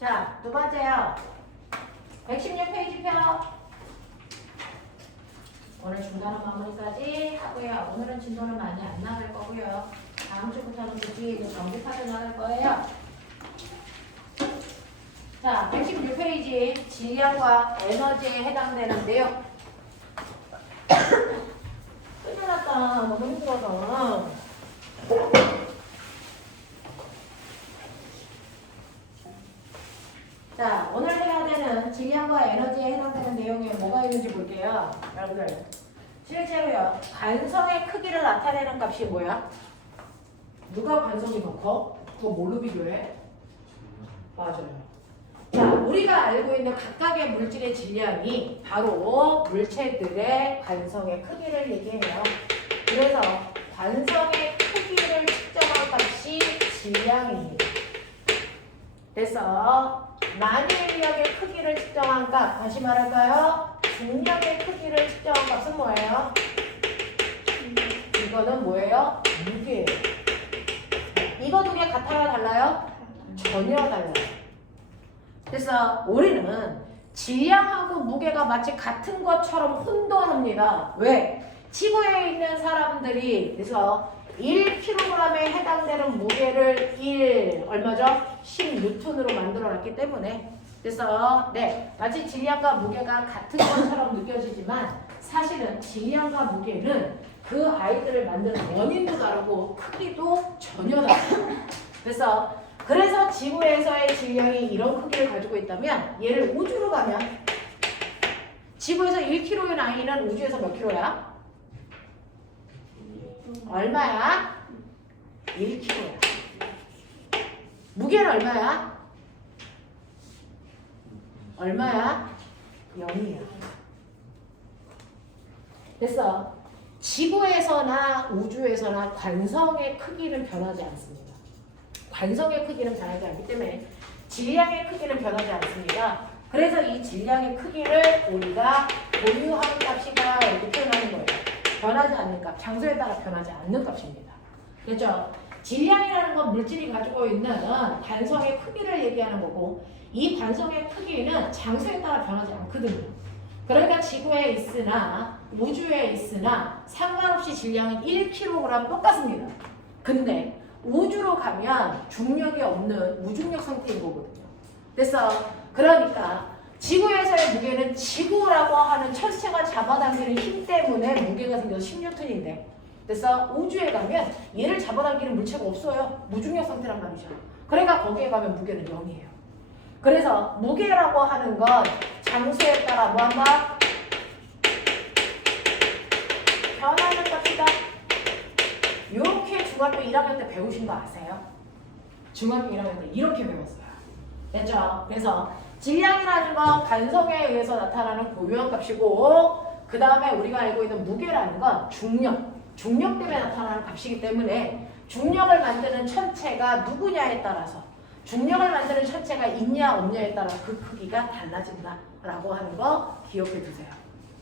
자, 두 번째요. 116페이지 펴. 오늘 중단원 마무리까지 하고요. 오늘은 진도는 많이 안 나갈 거고요. 다음 주부터는 그 뒤에 있는 전기파트 나갈 거예요. 자, 116페이지 질량과 에너지에 해당되는데요. 큰일 났다. 너무 힘들어서. 자, 오늘 해야 되는 질량과 에너지에 해당되는 내용에 뭐가 있는지 볼게요. 여러분들. 실제로요, 관성의 크기를 나타내는 값이 뭐야? 누가 관성이 더 커? 그거 뭘로 비교해? 맞아요. 자, 우리가 알고 있는 각각의 물질의 질량이 바로 물체들의 관성의 크기를 얘기해요. 그래서 관성의 크기를 측정한 값이 질량입니다. 그래서 만유인력의 크기를 측정한 값, 다시 말할까요? 중력의 크기를 측정한 값은 뭐예요? 이거는 뭐예요? 무게예요. 이거 두 개 같아요? 달라요? 전혀 달라요. 그래서 우리는 질량하고 무게가 마치 같은 것처럼 혼돈합니다. 왜? 지구에 있는 사람들이 그래서 1kg에 해당되는 무게를 얼마죠? 10N으로 만들어놨기 때문에 그래서 마치 질량과 무게가 같은 것처럼 느껴지지만 사실은 질량과 무게는 그 아이들을 만드는 원인도 다르고 크기도 전혀 다르고 그래서 지구에서의 질량이 이런 크기를 가지고 있다면 얘를 우주로 가면 지구에서 1kg의 아이는 우주에서 몇 킬로야? 얼마야? 1kg야. 무게는 얼마야? 얼마야? 0이야. 그래서 지구에서나 우주에서나 관성의 크기는 변하지 않습니다. 관성의 크기는 변하지 않기 때문에 질량의 크기는 변하지 않습니다. 그래서 이 질량의 크기를 우리가 보유하는 값이다 이렇게 표현하는 거예요. 변하지 않는 값, 장소에 따라 변하지 않는 값입니다. 그렇죠? 질량이라는 건 물질이 가지고 있는 관성의 크기를 얘기하는 거고 이 관성의 크기는 장소에 따라 변하지 않거든요. 그러니까 지구에 있으나 우주에 있으나 상관없이 질량은 1kg 똑같습니다. 근데 우주로 가면 중력이 없는 무중력 상태인 거거든요. 그러니까 지구에서의 무게는 지구라고 하는 천체가 잡아당기는 힘 때문에 무게가 생겨서 10N인데 그래서 우주에 가면 얘를 잡아당기는 물체가 없어요. 무중력 상태란 말이죠. 그러니까 거기에 가면 무게는 0이에요. 그래서 무게라고 하는 건 장소에 따라 뭐한다? 변하는 값이다. 이렇게 중학교 1학년 때 배우신 거 아세요? 중학교 1학년 때 이렇게 배웠어요. 됐죠? 그래서 질량이라는 건 관성에 의해서 나타나는 고유한 값이고 그 다음에 우리가 알고 있는 무게라는 건 중력 때문에 나타나는 값이기 때문에 중력을 만드는 천체가 누구냐에 따라서 중력을 만드는 천체가 있냐 없냐에 따라 그 크기가 달라진다라고 하는 거 기억해 두세요.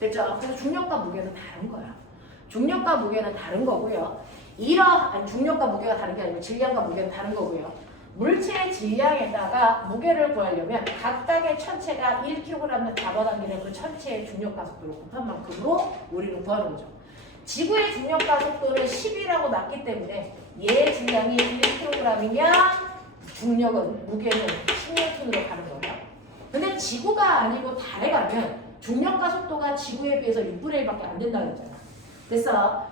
됐죠? 그래서 중력과 무게는 다른 거야. 중력과 무게는 다른 거고요. 중력과 무게가 다른 게 아니고 질량과 무게는 다른 거고요. 물체의 질량에다가 무게를 구하려면 각각의 천체가 1kg을 잡아당기는 그 천체의 중력 가속도를 곱한 만큼으로 우리는 구하는 거죠. 지구의 중력 가속도는 10이라고 났기 때문에 얘의 질량이 1kg이면 무게는 10N으로 가는 거예요. 근데 지구가 아니고 달에 가면 중력 가속도가 지구에 비해서 6분의 1밖에 안 된다고 했잖아.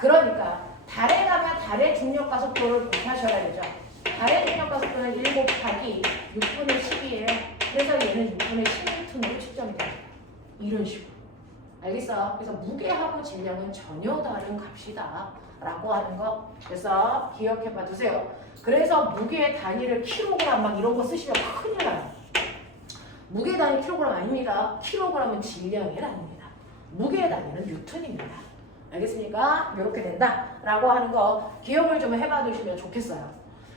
그러니까 달에 가면 달의 중력 가속도를 곱하셔야 되죠. 달의 중력 가속도는 1 곱하기 6분의 10이에요. 그래서 얘는 6분의 16N으로 측정이 돼요. 이런 식으로. 알겠어? 그래서 무게하고 질량은 전혀 다른 값이다. 라고 하는 거. 그래서 기억해 봐 두세요. 그래서 무게의 단위를 킬로그램 막 이런 거 쓰시면 큰일 나요. 무게 단위 킬로그램 아닙니다. 킬로그램은 질량의 단위입니다. 무게의 단위는 뉴턴입니다. 알겠습니까? 이렇게 된다라고 하는 거 기억을 좀 해봐 두시면 좋겠어요.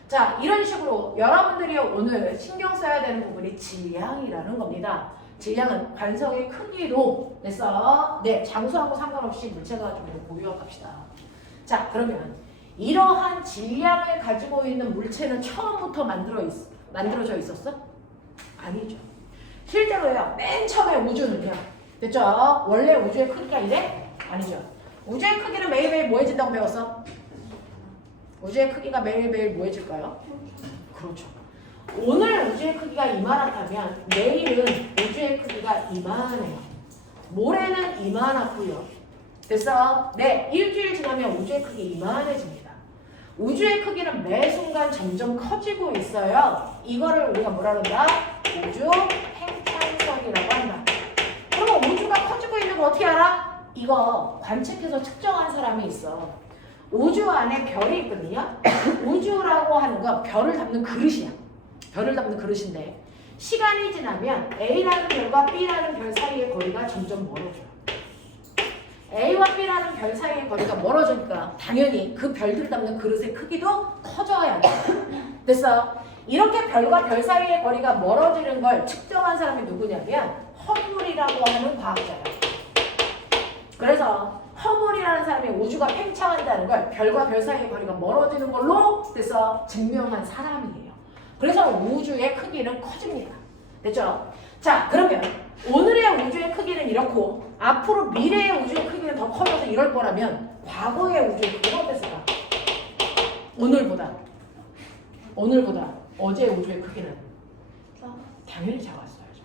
자, 이런 식으로 여러분들이 오늘 신경 써야 되는 부분이 질량이라는 겁니다. 질량은 관성의 크기로 그래서 장소하고 상관없이 물체가 가지고 고유한 값이다. 자, 그러면 이러한 질량을 가지고 있는 물체는 처음부터 만들어져 있었어? 아니죠. 실제로요. 맨 처음에 우주는요. 됐죠? 원래 우주의 크기가 이래? 아니죠. 우주의 크기는 매일매일 뭐해진다고 배웠어? 우주의 크기가 매일매일 뭐해질까요? 그렇죠. 오늘 우주의 크기가 이만하다면 내일은 우주의 크기가 이만해요. 모레는 이만하고요. 됐어? 네, 일주일 지나면 우주의 크기 이만해집니다. 우주의 크기는 매 순간 점점 커지고 있어요. 이거를 우리가 뭐라 그런다? 우주 팽창성이라고 한다. 그럼 우주가 커지고 있는 거 어떻게 알아? 이거 관측해서 측정한 사람이 있어. 우주 안에 별이 있거든요. 우주라고 하는 건 별을 담는 그릇이야. 별을 담는 그릇인데 시간이 지나면 A라는 별과 B라는 별 사이의 거리가 점점 멀어져요. A와 B라는 별 사이의 거리가 멀어지니까 당연히 그 별들을 담는 그릇의 크기도 커져야 돼. 됐어? 이렇게 별과 별 사이의 거리가 멀어지는 걸 측정한 사람이 누구냐면 허블이라고 하는 과학자예요. 그래서 허블이라는 사람이 우주가 팽창한다는 걸 별과 별 사이의 거리가 멀어지는 걸로 돼서 증명한 사람이에요. 그래서 우주의 크기는 커집니다. 됐죠? 자, 그러면 오늘의 우주의 크기는 이렇고 앞으로 미래의 우주의 크기는 더 커져서 이럴 거라면 과거의 우주의 크기가 어땠을까? 오늘보다 어제의 우주의 크기는 당연히 작았어야죠.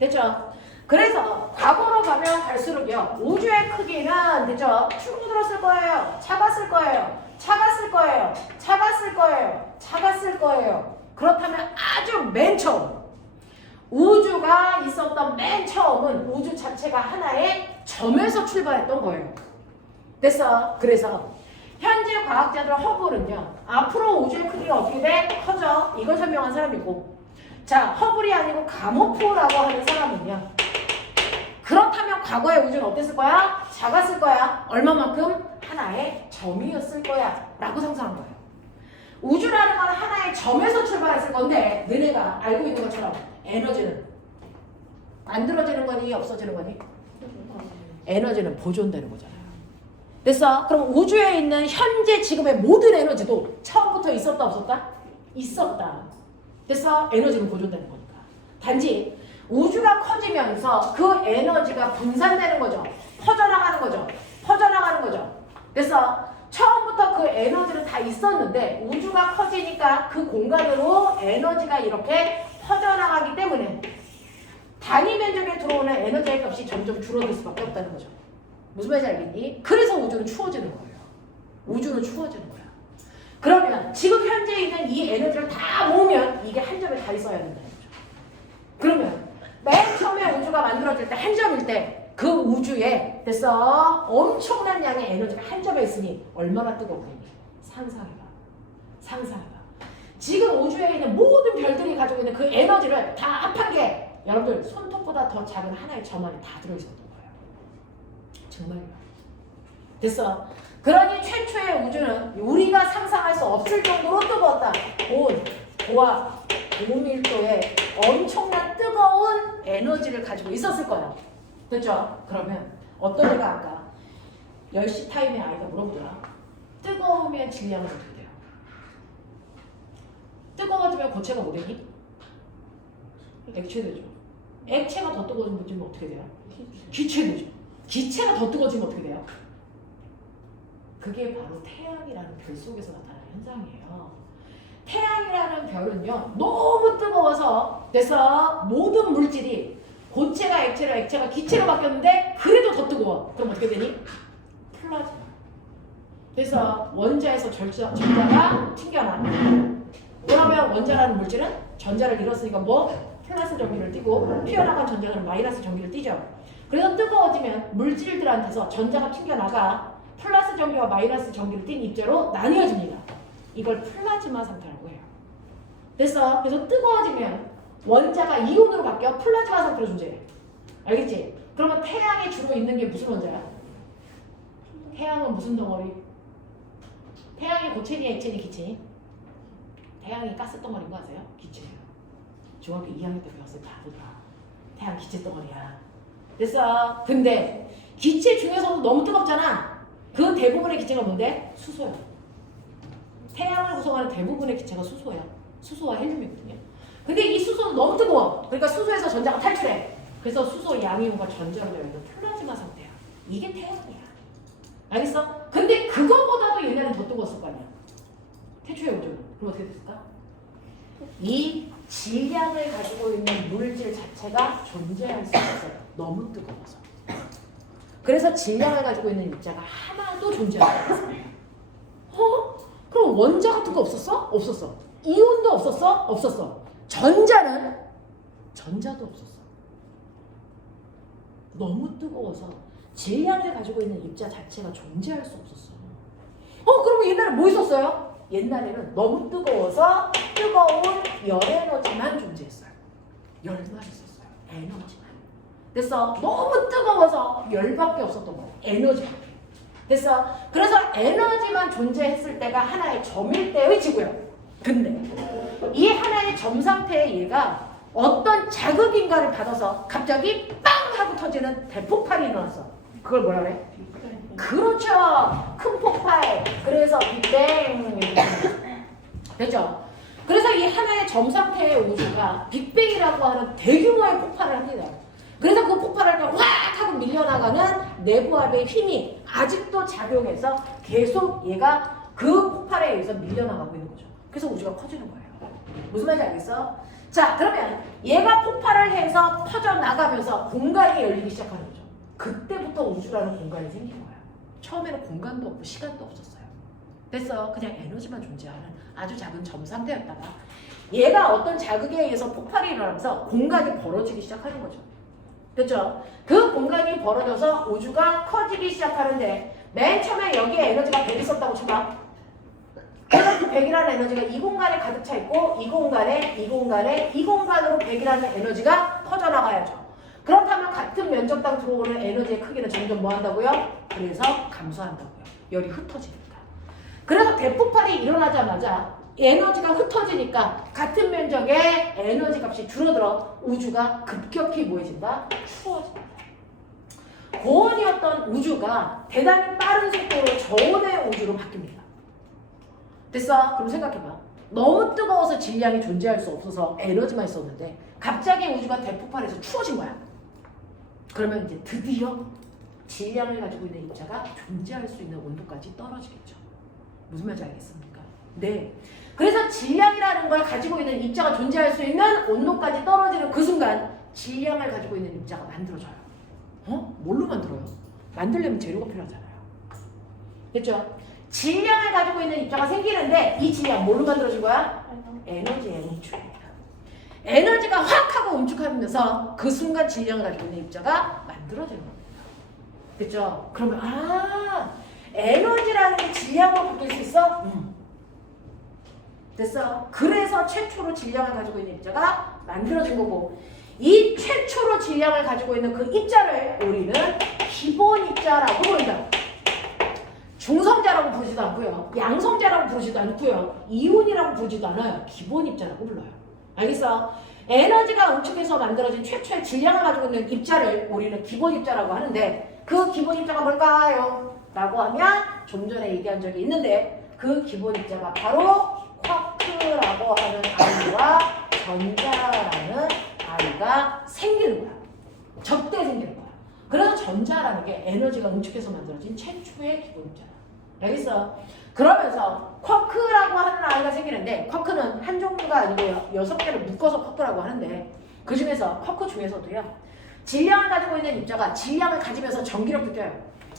됐죠? 그래서 과거로 가면 갈수록요 우주의 크기는 됐죠? 줄어들었을 거예요. 작았을 거예요. 작았을 거예요. 작았을 거예요. 작았을 거예요. 그렇다면 아주 맨 처음 우주가 있었던 맨 처음은 우주 자체가 하나의 점에서 출발했던 거예요. 됐어? 그래서 현재 과학자들 허블은요 앞으로 우주의 크기가 어떻게 돼? 커져. 이걸 설명한 사람이고 자 허블이 아니고 가모프라고 하는 사람은요 그렇다면 과거의 우주는 어땠을 거야? 작았을 거야. 얼마만큼? 하나의 점이었을 거야 라고 상상한 거예요. 우주라는 건 하나의 점에서 출발했을 건데 너네가 알고 있는 것처럼 에너지는 만들어지는 거니 없어지는 거니? 에너지는 보존되는 거잖아요. 됐어? 그럼 우주에 있는 현재 지금의 모든 에너지도 처음부터 있었다 없었다? 있었다. 됐어? 에너지는 보존되는 거니까. 단지 우주가 커지면서 그 에너지가 분산되는 거죠. 퍼져나가는 거죠. 퍼져나가는 거죠. 됐어? 처음부터 그 에너지는 다 있었는데 우주가 커지니까 그 공간으로 에너지가 이렇게 퍼져나가기 때문에 단위 면적에 들어오는 에너지의 값이 점점 줄어들 수밖에 없다는 거죠. 무슨 말인지 알겠니? 그래서 우주는 추워지는 거예요. 우주는 추워지는 거야. 그러면 지금 현재 있는 이 에너지를 다 모으면 이게 한 점에 다 있어야 된다는 거죠. 그러면 맨 처음에 우주가 만들어질 때 한 점일 때 그 우주에 됐어 엄청난 양의 에너지가 한 점에 있으니 얼마나 뜨겁겠니? 상상해봐. 상상해봐. 지금 우주에 있는 모든 별들이 가지고 있는 그 에너지를 다 합한 게 여러분들 손톱보다 더 작은 하나의 점 안에 다 들어있었던 거예요. 정말요. 됐어. 그러니 최초의 우주는 우리가 상상할 수 없을 정도로 뜨거웠다. 고압, 고밀도의 엄청난 뜨거운 에너지를 가지고 있었을 거야. 됐죠? 그러면 어떤 애가 아까 10시 타임에 아이가 물어보더라. 뜨거우면 질량은 어떻게 돼요? 뜨거워지면 고체가 뭐 되니? 액체되죠. 액체가 더 뜨거워지면 어떻게 돼요? 기체되죠. 기체가 더 뜨거워지면 어떻게 돼요? 그게 바로 태양이라는 별 속에서 나타나는 현상이에요. 태양이라는 별은요 너무 뜨거워서 그래서 모든 물질이 고체가 액체로 액체가 기체로 바뀌었는데 그래도 더 뜨거워. 그럼 어떻게 되니? 플라즈마. 그래서 원자에서 전자가 튕겨나. 그러면 원자라는 물질은 전자를 잃었으니까 뭐? 플러스 전기를 띠고 튀어나간 전자는 마이너스 전기를 띠죠. 그래서 뜨거워지면 물질들한테서 전자가 튕겨나가 플러스 전기와 마이너스 전기를 띤 입자로 나뉘어집니다. 이걸 플라즈마 상태라고 해요. 됐어? 그래서 뜨거워지면 원자가 이온으로 바뀌어 플라즈마 상태로 존재해. 알겠지? 그러면 태양에 주로 있는 게 무슨 원자야? 태양은 무슨 덩어리? 태양이 고체니 액체니 기체니? 태양이 가스 덩어리인 거 아세요? 기체예요. 중학교 2학년 때 배웠을 때 다 보더라. 태양 기체 덩어리야. 됐어? 근데 기체 중에서도 너무 뜨겁잖아. 그 대부분의 기체가 뭔데? 수소야. 태양을 구성하는 대부분의 기체가 수소야. 수소와 헬륨이거든요. 근데 이 수소는 너무 뜨거워. 뜨거워. 그러니까 수소에서 전자가 탈출해. 그래서 수소 양이온과 전자로 되어 있는 플라즈마 상태야. 이게 태양이야. 알겠어? 근데 그거보다도 얘네는 더 뜨거웠을 거 아니야. 태초의 우주는. 그럼 어떻게 됐을까? 이 질량을 가지고 있는 물질 자체가 존재할 수 없어요. 너무 뜨거워서. 그래서 질량을 가지고 있는 입자가 하나도 존재하지 않습니다. 그럼 원자 같은 거 없었어? 없었어. 이온도 없었어? 없었어. 전자는? 전자도 없었어. 너무 뜨거워서 질량을 가지고 있는 입자 자체가 존재할 수 없었어. 그러면 옛날에 뭐 있었어요? 옛날에는 너무 뜨거워서 뜨거운 열 에너지만 존재했어요. 열만 있었어요. 에너지만. 됐어? 너무 뜨거워서 열밖에 없었던 거예요. 에너지밖에. 됐어? 그래서 에너지만 존재했을 때가 하나의 점일 때의 지구예요. 근데 이 하나의 점 상태의 얘가 어떤 자극인가를 받아서 갑자기 빵 하고 터지는 대폭발이 일어났어. 그걸 뭐라 그래? 그렇죠. 큰 폭발. 그래서 빅뱅. 됐죠? 그래서 이 하나의 점 상태의 우주가 빅뱅이라고 하는 대규모의 폭발을 합니다. 그래서 그 폭발할 때 확 하고 밀려나가는 내부압의 힘이 아직도 작용해서 계속 얘가 그 폭발에 의해서 밀려나가고 있는 거죠. 그래서 우주가 커지는 거예요. 무슨 말인지 알겠어? 자, 그러면 얘가 폭발을 해서 퍼져나가면서 공간이 열리기 시작하는 거죠. 그때부터 우주라는 공간이 생긴 거예요. 처음에는 공간도 없고 시간도 없었어요. 됐어. 그냥 에너지만 존재하는 아주 작은 점 상태였다가 얘가 어떤 자극에 의해서 폭발이 일어나면서 공간이 벌어지기 시작하는 거죠. 됐죠? 그 공간이 벌어져서 우주가 커지기 시작하는데 맨 처음에 여기에 에너지가 100 있었다고 쳐봐. 그래서 그 100이라는 에너지가 이 공간에 가득 차 있고 이 공간에 이 공간으로 100이라는 에너지가 퍼져나가야죠. 그렇다면 같은 면적당 들어오는 에너지의 크기는 점점 뭐 한다고요? 그래서 감소한다고요. 열이 흩어지니까. 그래서 대폭발이 일어나자마자 에너지가 흩어지니까 같은 면적의 에너지 값이 줄어들어 우주가 급격히 뭐해진다? 추워진다. 고온이었던 우주가 대단히 빠른 속도로 저온의 우주로 바뀝니다. 됐어? 그럼 생각해봐. 너무 뜨거워서 질량이 존재할 수 없어서 에너지만 있었는데 갑자기 우주가 대폭발해서 추워진 거야. 그러면 이제 드디어 질량을 가지고 있는 입자가 존재할 수 있는 온도까지 떨어지겠죠. 무슨 말인지 알겠습니까? 네. 그래서 질량이라는 걸 가지고 있는 입자가 존재할 수 있는 온도까지 떨어지는 그 순간 질량을 가지고 있는 입자가 만들어져요. 뭘로 만들어요? 만들려면 재료가 필요하잖아요. 됐죠? 질량을 가지고 있는 입자가 생기는데 이 질량 뭘로 만들어진 거야? 에너지의 응축입니다. 에너지가 확 하고 응축하면서 그 순간 질량을 가지고 있는 입자가 만들어지는 겁니다. 됐죠? 그러면 에너지라는 게 질량으로 바뀔 수 있어? 됐어? 그래서 최초로 질량을 가지고 있는 입자가 만들어진 거고 이 최초로 질량을 가지고 있는 그 입자를 우리는 기본 입자라고 부른다. 중성자라고 부르지도 않고요. 양성자라고 부르지도 않고요. 이온이라고 부르지도 않아요. 기본 입자라고 불러요. 알겠어? 에너지가 응축해서 만들어진 최초의 질량을 가지고 있는 입자를 우리는 기본 입자라고 하는데 그 기본 입자가 뭘까요? 라고 하면 좀 전에 얘기한 적이 있는데 그 기본 입자가 바로 쿼크라고 하는 아이와 전자라는 아이가 생기는 거야. 적대 생기는 거야. 그래서 전자라는 게 에너지가 응축해서 만들어진 최초의 기본 입자야. 알겠어? 그러면서 쿼크라고 하는 아이가 생기는데 쿼크는 한 종류가 아니고요. 6개를 묶어서 쿼크라고 하는데 그 중에서 쿼크 중에서도요. 질량을 가지고 있는 입자가 질량을 가지면서 전기력도 껴요.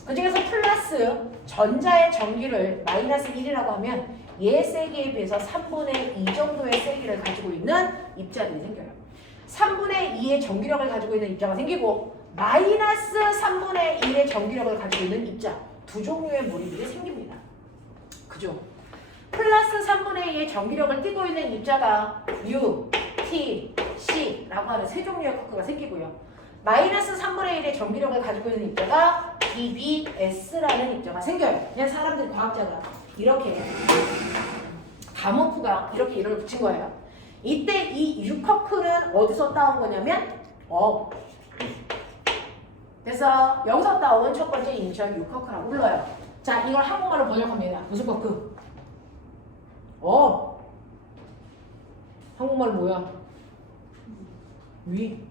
그 중에서 플러스 전자의 전기를 마이너스 1이라고 하면 얘 세기에 비해서 3분의 2 정도의 세기를 가지고 있는 입자들이 생겨요. 3분의 2의 전기력을 가지고 있는 입자가 생기고 마이너스 3분의 1의 전기력을 가지고 있는 입자 두 종류의 무리들이 생깁니다. 그죠? 플러스 3분의 2의 전기력을 띠고 있는 입자가 U, T, C라고 하는 세 종류의 쿼크가 생기고요. 마이너스 3분의 1의 전기력을 가지고 있는 입자가 BBS라는 입자가 생겨요. 그냥 사람들 과학자가 이렇게 가모프가 이렇게 이름을 붙인 거예요. 이때 이 U쿼크는 어디서 따온 거냐면 그래서 여기서 따온 첫 번째 이니셜 U쿼크라고 불러요. 자, 이걸 한국말로 번역합니다. 무슨 쿼크? 한국말 뭐야? 위.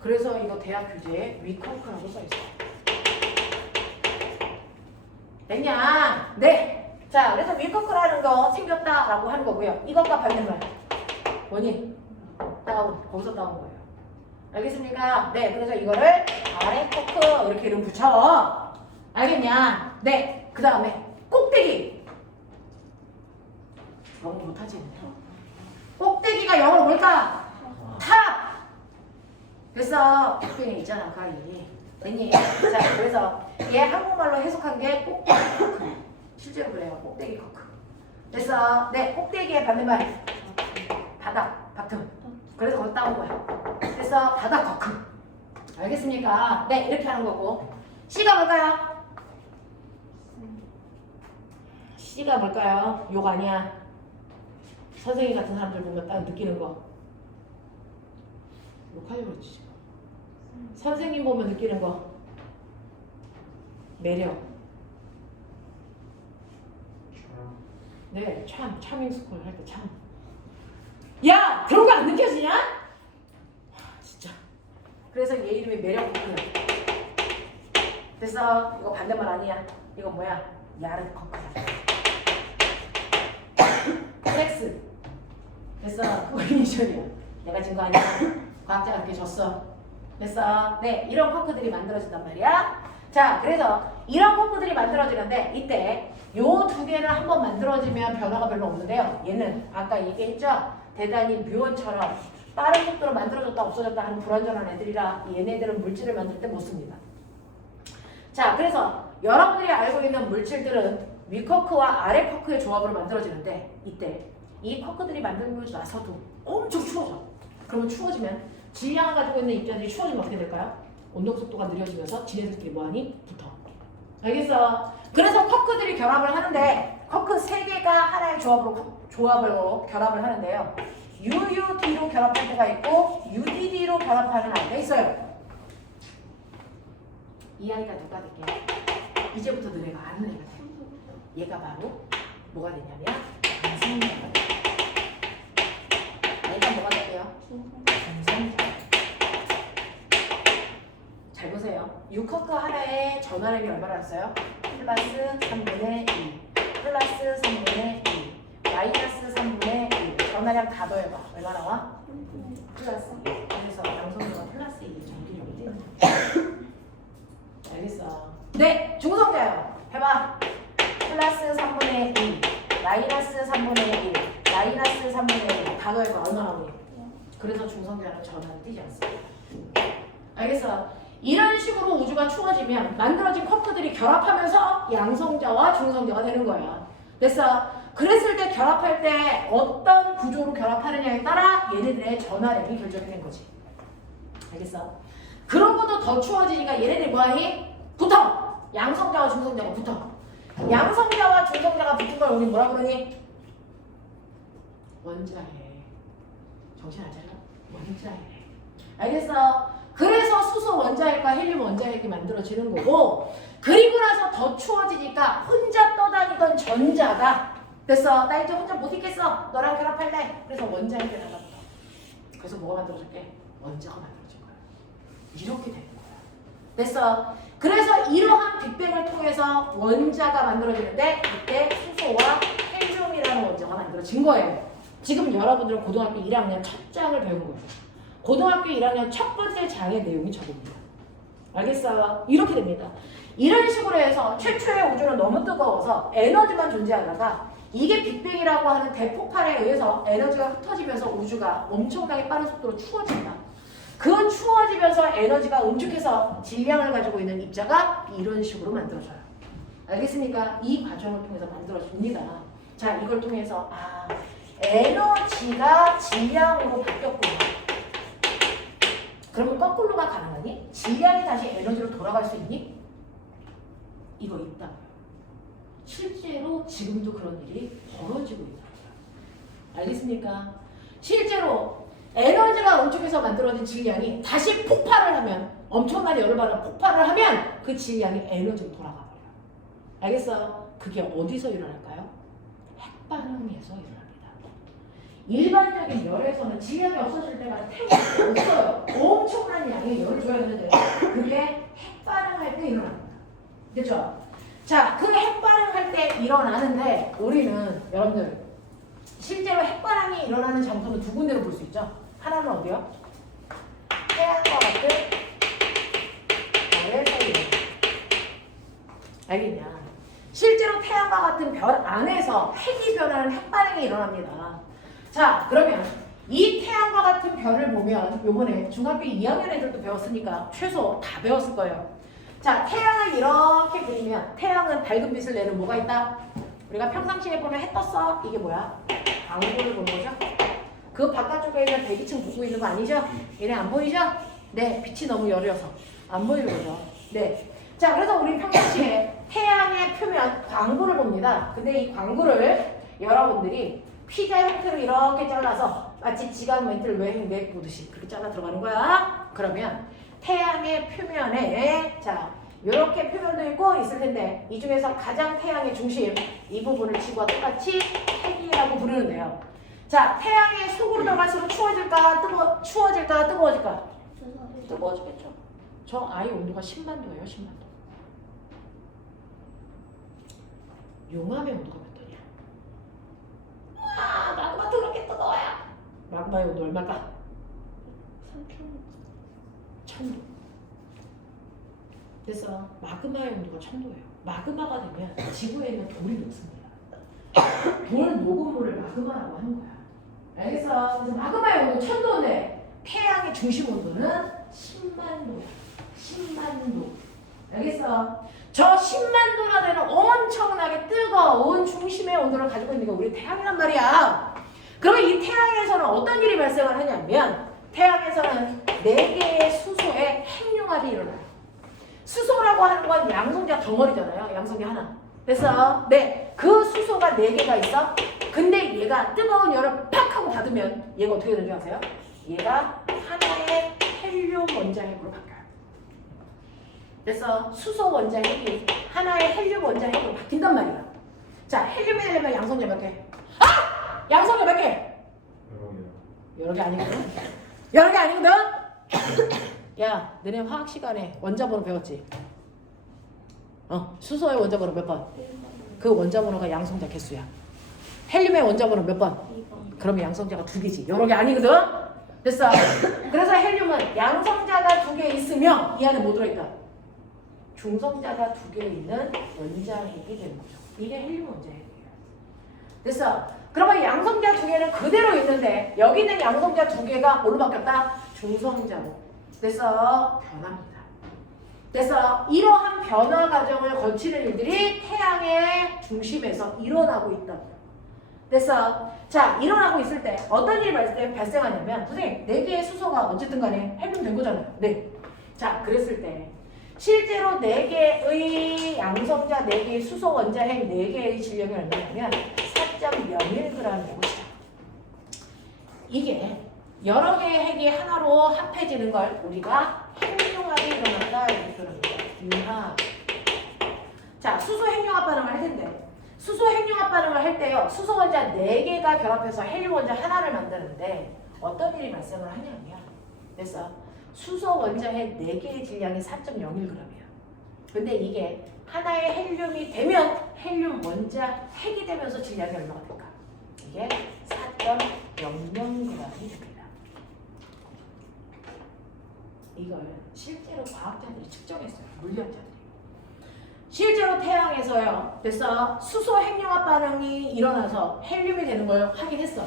그래서 이거 대학 교재에 위커크라고 써있어. 됐냐? 네. 자, 그래서 위커크라는 거 생겼다라고 하는 거고요. 이것과 반대말. 원인. 다운. 거기서 따온 거예요. 알겠습니까? 네. 그래서 이거를 아래 커크 이렇게 이름 붙여. 알겠냐? 네. 그 다음에 꼭대기. 영어 못하지? 꼭대기가 영어로 뭘까? 탑! 그래서 빅뱅에 있잖아, 가위. 됐니? 자, 그래서 얘 한국말로 해석한 게 꼭대기 커크. 실제로 그래요, 꼭대기 커크. 그래서 네, 꼭대기의 반대말 바닥, 바텀. 그래서 거기 따온 거야. 그래서 바닥 커크. 알겠습니까? 네, 이렇게 하는 거고. C가 뭘까요? C가 뭘까요? 욕 아니야. 선생님 같은 사람들 보면 딱 느끼는 거. 욕하려고 그랬지 지금. 선생님 보면 느끼는 거. 매력. 네, 차밍스쿨 할 때 참. 야! 그런 거 안 느껴지냐? 진짜. 그래서 얘 이름이 매력 커크야. 그래서 이거 반대말 아니야. 이거 뭐야? 야르 커크야. 섹스. 됐어. 코디네이션이야. 내가 진 거 아니야? 과학자가 그렇게 줬어. 됐어. 네, 이런 커크들이 만들어진단 말이야. 자, 그래서 이런 커크들이 만들어지는데 이때 요 두 개를 한번 만들어지면 변화가 별로 없는데요. 얘는 아까 얘기했죠? 대단히 뮤온처럼 빠른 속도로 만들어졌다 없어졌다 하는 불완전한 애들이라 얘네들은 물질을 만들 때 못 씁니다. 자, 그래서 여러분들이 알고 있는 물질들은 위 커크와 아래 커크의 조합으로 만들어지는데 이때 이 커크들이 만들고 나서도 엄청 추워져. 그러면 추워지면 질량을 가지고 있는 입자들이 추워지면 어떻게 될까요? 온도 속도가 느려지면서 지네들끼리 뭐하니? 붙어. 알겠어? 그래서 커크들이 결합을 하는데 커크 3개가 하나의 조합으로 결합을 하는데요. UUD로 결합할 때가 있고 UDD로 결합하는 아이가 있어요. 이 아이가 누가 될게요? 이제부터 너네가 아는 애가 돼. 얘가 바로 뭐가 되냐면 중성자가 돼. 얘가 뭐가 될게요? 중성자. 잘 보세요. 6커크 하나에 전화량이 얼마나 왔어요? 플러스 3분의 2 플러스 3분의 2 마이너스 3분의 1 전화량 다 더해봐. 얼마 나와? 플러스 2. 그래서 양성자가 플러스 2 전기력이지. 알겠어. 네, 중성자요. 해봐. 플러스 3분의 2 마이너스 3분의 1 마이너스 3분의 1 다 더해봐. 얼마 나오니? 그래서 중성자는 전화를 띄지 않습니다. 알겠어. 이런 식으로 우주가 추워지면 만들어진 커크들이 결합하면서 양성자와 중성자가 되는 거야. 됐어? 그랬을 때 결합할 때 어떤 구조로 결합하느냐에 따라 얘네들의 전화량이 결정이 된 거지. 알겠어? 그런 것도 더 추워지니까 얘네들이 뭐하니? 붙어! 양성자와 중성자가 붙어. 양성자와 중성자가 붙은 걸 우리 뭐라 그러니? 원자해. 정신 안 차려? 원자해. 알겠어? 그래서 수소 원자핵과 헬륨 원자핵이 만들어지는 거고 그리고 나서 더 추워지니까 혼자 떠다니던 전자가 됐어. 나 이제 혼자 못 있겠어. 너랑 결합할래. 그래서 원자핵이 나가고 그래서 뭐가 만들어질게? 원자가 만들어진 거야. 이렇게 되는 거야. 됐어. 그래서 이러한 빅뱅을 통해서 원자가 만들어지는데 이때 수소와 헬륨이라는 원자가 만들어진 거예요. 지금 여러분들은 고등학교 1학년 첫 장을 배운 거예요. 고등학교 1학년 첫 번째 장의 내용이 저겁니다. 알겠어요? 이렇게 됩니다. 이런 식으로 해서 최초의 우주는 너무 뜨거워서 에너지만 존재하다가 이게 빅뱅이라고 하는 대폭발에 의해서 에너지가 흩어지면서 우주가 엄청나게 빠른 속도로 추워진다. 그 추워지면서 에너지가 응축해서 질량을 가지고 있는 입자가 이런 식으로 만들어져요. 알겠습니까? 이 과정을 통해서 만들어집니다. 자, 이걸 통해서 에너지가 질량으로 바뀌었구나. 그러면 거꾸로가 가능하니? 질량이 다시 에너지로 돌아갈 수 있니? 이거 있다고요. 실제로 지금도 그런 일이 벌어지고 있다고요. 알겠습니까? 실제로 에너지가 응축해서 만들어진 질량이 다시 폭발을 하면 엄청난 열을 받아 폭발을 하면 그 질량이 에너지로 돌아가 버려요. 알겠어요? 그게 어디서 일어날까요? 핵반응에서 일어납니다. 일반적인 열에서는 질량이 없어질 때가 태우가 없어요. 당연히 열을 줘야 되는데 그게 핵반응할 때 일어납니다. 그렇죠? 자, 그 핵반응할 때 일어나는데 우리는 여러분들 실제로 핵반응이 일어나는 장소는 두 군데로 볼 수 있죠. 하나는 어디요? 태양과 같은 별의 사이에. 알겠냐? 실제로 태양과 같은 별 안에서 핵이 변하는 핵반응이 일어납니다. 자, 그러면 이 태양과 같은 별을 보면 요번에 중학교 2학년 애들도 배웠으니까 최소 다 배웠을 거예요. 자, 태양을 이렇게 그리면 태양은 밝은 빛을 내는 뭐가 있다? 우리가 평상시에 보면 해 떴어. 이게 뭐야? 광고를 보는 거죠. 그 바깥쪽에 있는 대기층 붙고 있는 거 아니죠? 얘네 안 보이죠? 네, 빛이 너무 여려서 안 보이는 거죠. 네. 자, 그래서 우리 평상시에 태양의 표면 광구를 봅니다. 근데 이 광구를 여러분들이 피자 형태로 이렇게 잘라서 마치 지각 멘트를 왜 보듯이 그렇게 잘라 들어가는 거야. 그러면 태양의 표면에 자 이렇게 표면도 있고 있을 텐데 이 중에서 가장 태양의 중심 이 부분을 지구와 똑같이 핵이라고 부르는데요. 자, 태양의 속으로 들어갈수록 추워질까 추워질까 뜨거워질까? 뜨거워지겠죠. 저 아이 온도가 10만 도예요. 10만 도. 용암의 온도가 몇 도냐? 와, 마그마 그렇게 뜨거워요. 마그마의 온도 얼마일까? 1000도. 그래서 마그마의 온도가 1000도예요. 마그마가 되면 지구에 있는 돌이 녹습니다. 돌 녹은 물을 마그마라고 하는 거야. 알겠어? 그래서 마그마의 온도 1000도인데 태양의 중심 온도는 10만 도야. 10만 도. 알겠어? 저 10만 도나 되는 엄청나게 뜨거운 중심의 온도를 가지고 있는 게 우리 태양이란 말이야. 그러면 이 태양에서는 어떤 일이 발생을 하냐면 태양에서는 4개의 수소의 핵융합이 일어나요. 수소라고 하는 건 양성자 덩어리잖아요. 양성자 하나. 그래서 네, 그 수소가 4개가 있어. 근데 얘가 뜨거운 열을 팍 하고 받으면 얘가 어떻게 되는지 아세요? 얘가 하나의 헬륨 원자핵으로 바뀌어요. 그래서 수소 원자핵이 하나의 헬륨 원자핵으로 바뀐단 말이야. 자, 헬륨이 되려면 양성자 몇 개? 아! 양성자 몇 개? 여러 개 아니거든? 여러 개 아니거든? 야, 너네 화학 시간에 원자번호 배웠지? 수소의 원자번호 몇 번? 그 원자번호가 양성자 개수야. 헬륨의 원자번호 몇 번? 2번. 그러면 양성자가 2개지. 여러 개 아니거든? 됐어. 그래서 헬륨은 양성자가 2개 있으면 이 안에 뭐 들어있다? 중성자가 2개 있는 원자핵이 되는 거죠. 이게 헬륨 원자핵이에요. 됐어. 그러면 양성자 2개는 그대로 있는데 여기 있는 양성자 2개가 뭘로 바뀌었다? 중성자로. 됐어. 변합니다. 그래서 이러한 변화 과정을 거치는 일들이 태양의 중심에서 일어나고 있다. 그래서 자, 일어나고 있을 때 어떤 일이 발생하냐면 선생님 4개의 수소가 어쨌든 간에 헬륨 된 거잖아요. 네. 자, 그랬을 때 실제로 4개의 양성자 4개의 수소 원자핵 4개의 질량이 얼마냐면 4.01g이고 시작. 이게 여러 개의 핵이 하나로 합해지는 걸 우리가 핵융합이 일어난다 이렇게 표현합니다. 융합. 자, 수소 핵융합 반응을 할 텐데 수소 핵융합 반응을 할 때요. 수소 원자 4개가 결합해서 헬륨 원자 하나를 만드는데 어떤 일이 발생을 하냐면 그래서 수소 원자핵 4개의 질량이 4.01g이야. 근데 이게 하나의 헬륨이 되면 헬륨 원자 핵이 되면서 질량이 얼마가 될까? 이게 4.00g이 됩니다. 이걸 실제로 과학자들이 측정했어요. 물리학자들이. 실제로 태양에서요. 그래서 수소 핵융합 반응이 일어나서 헬륨이 되는 걸 확인했어.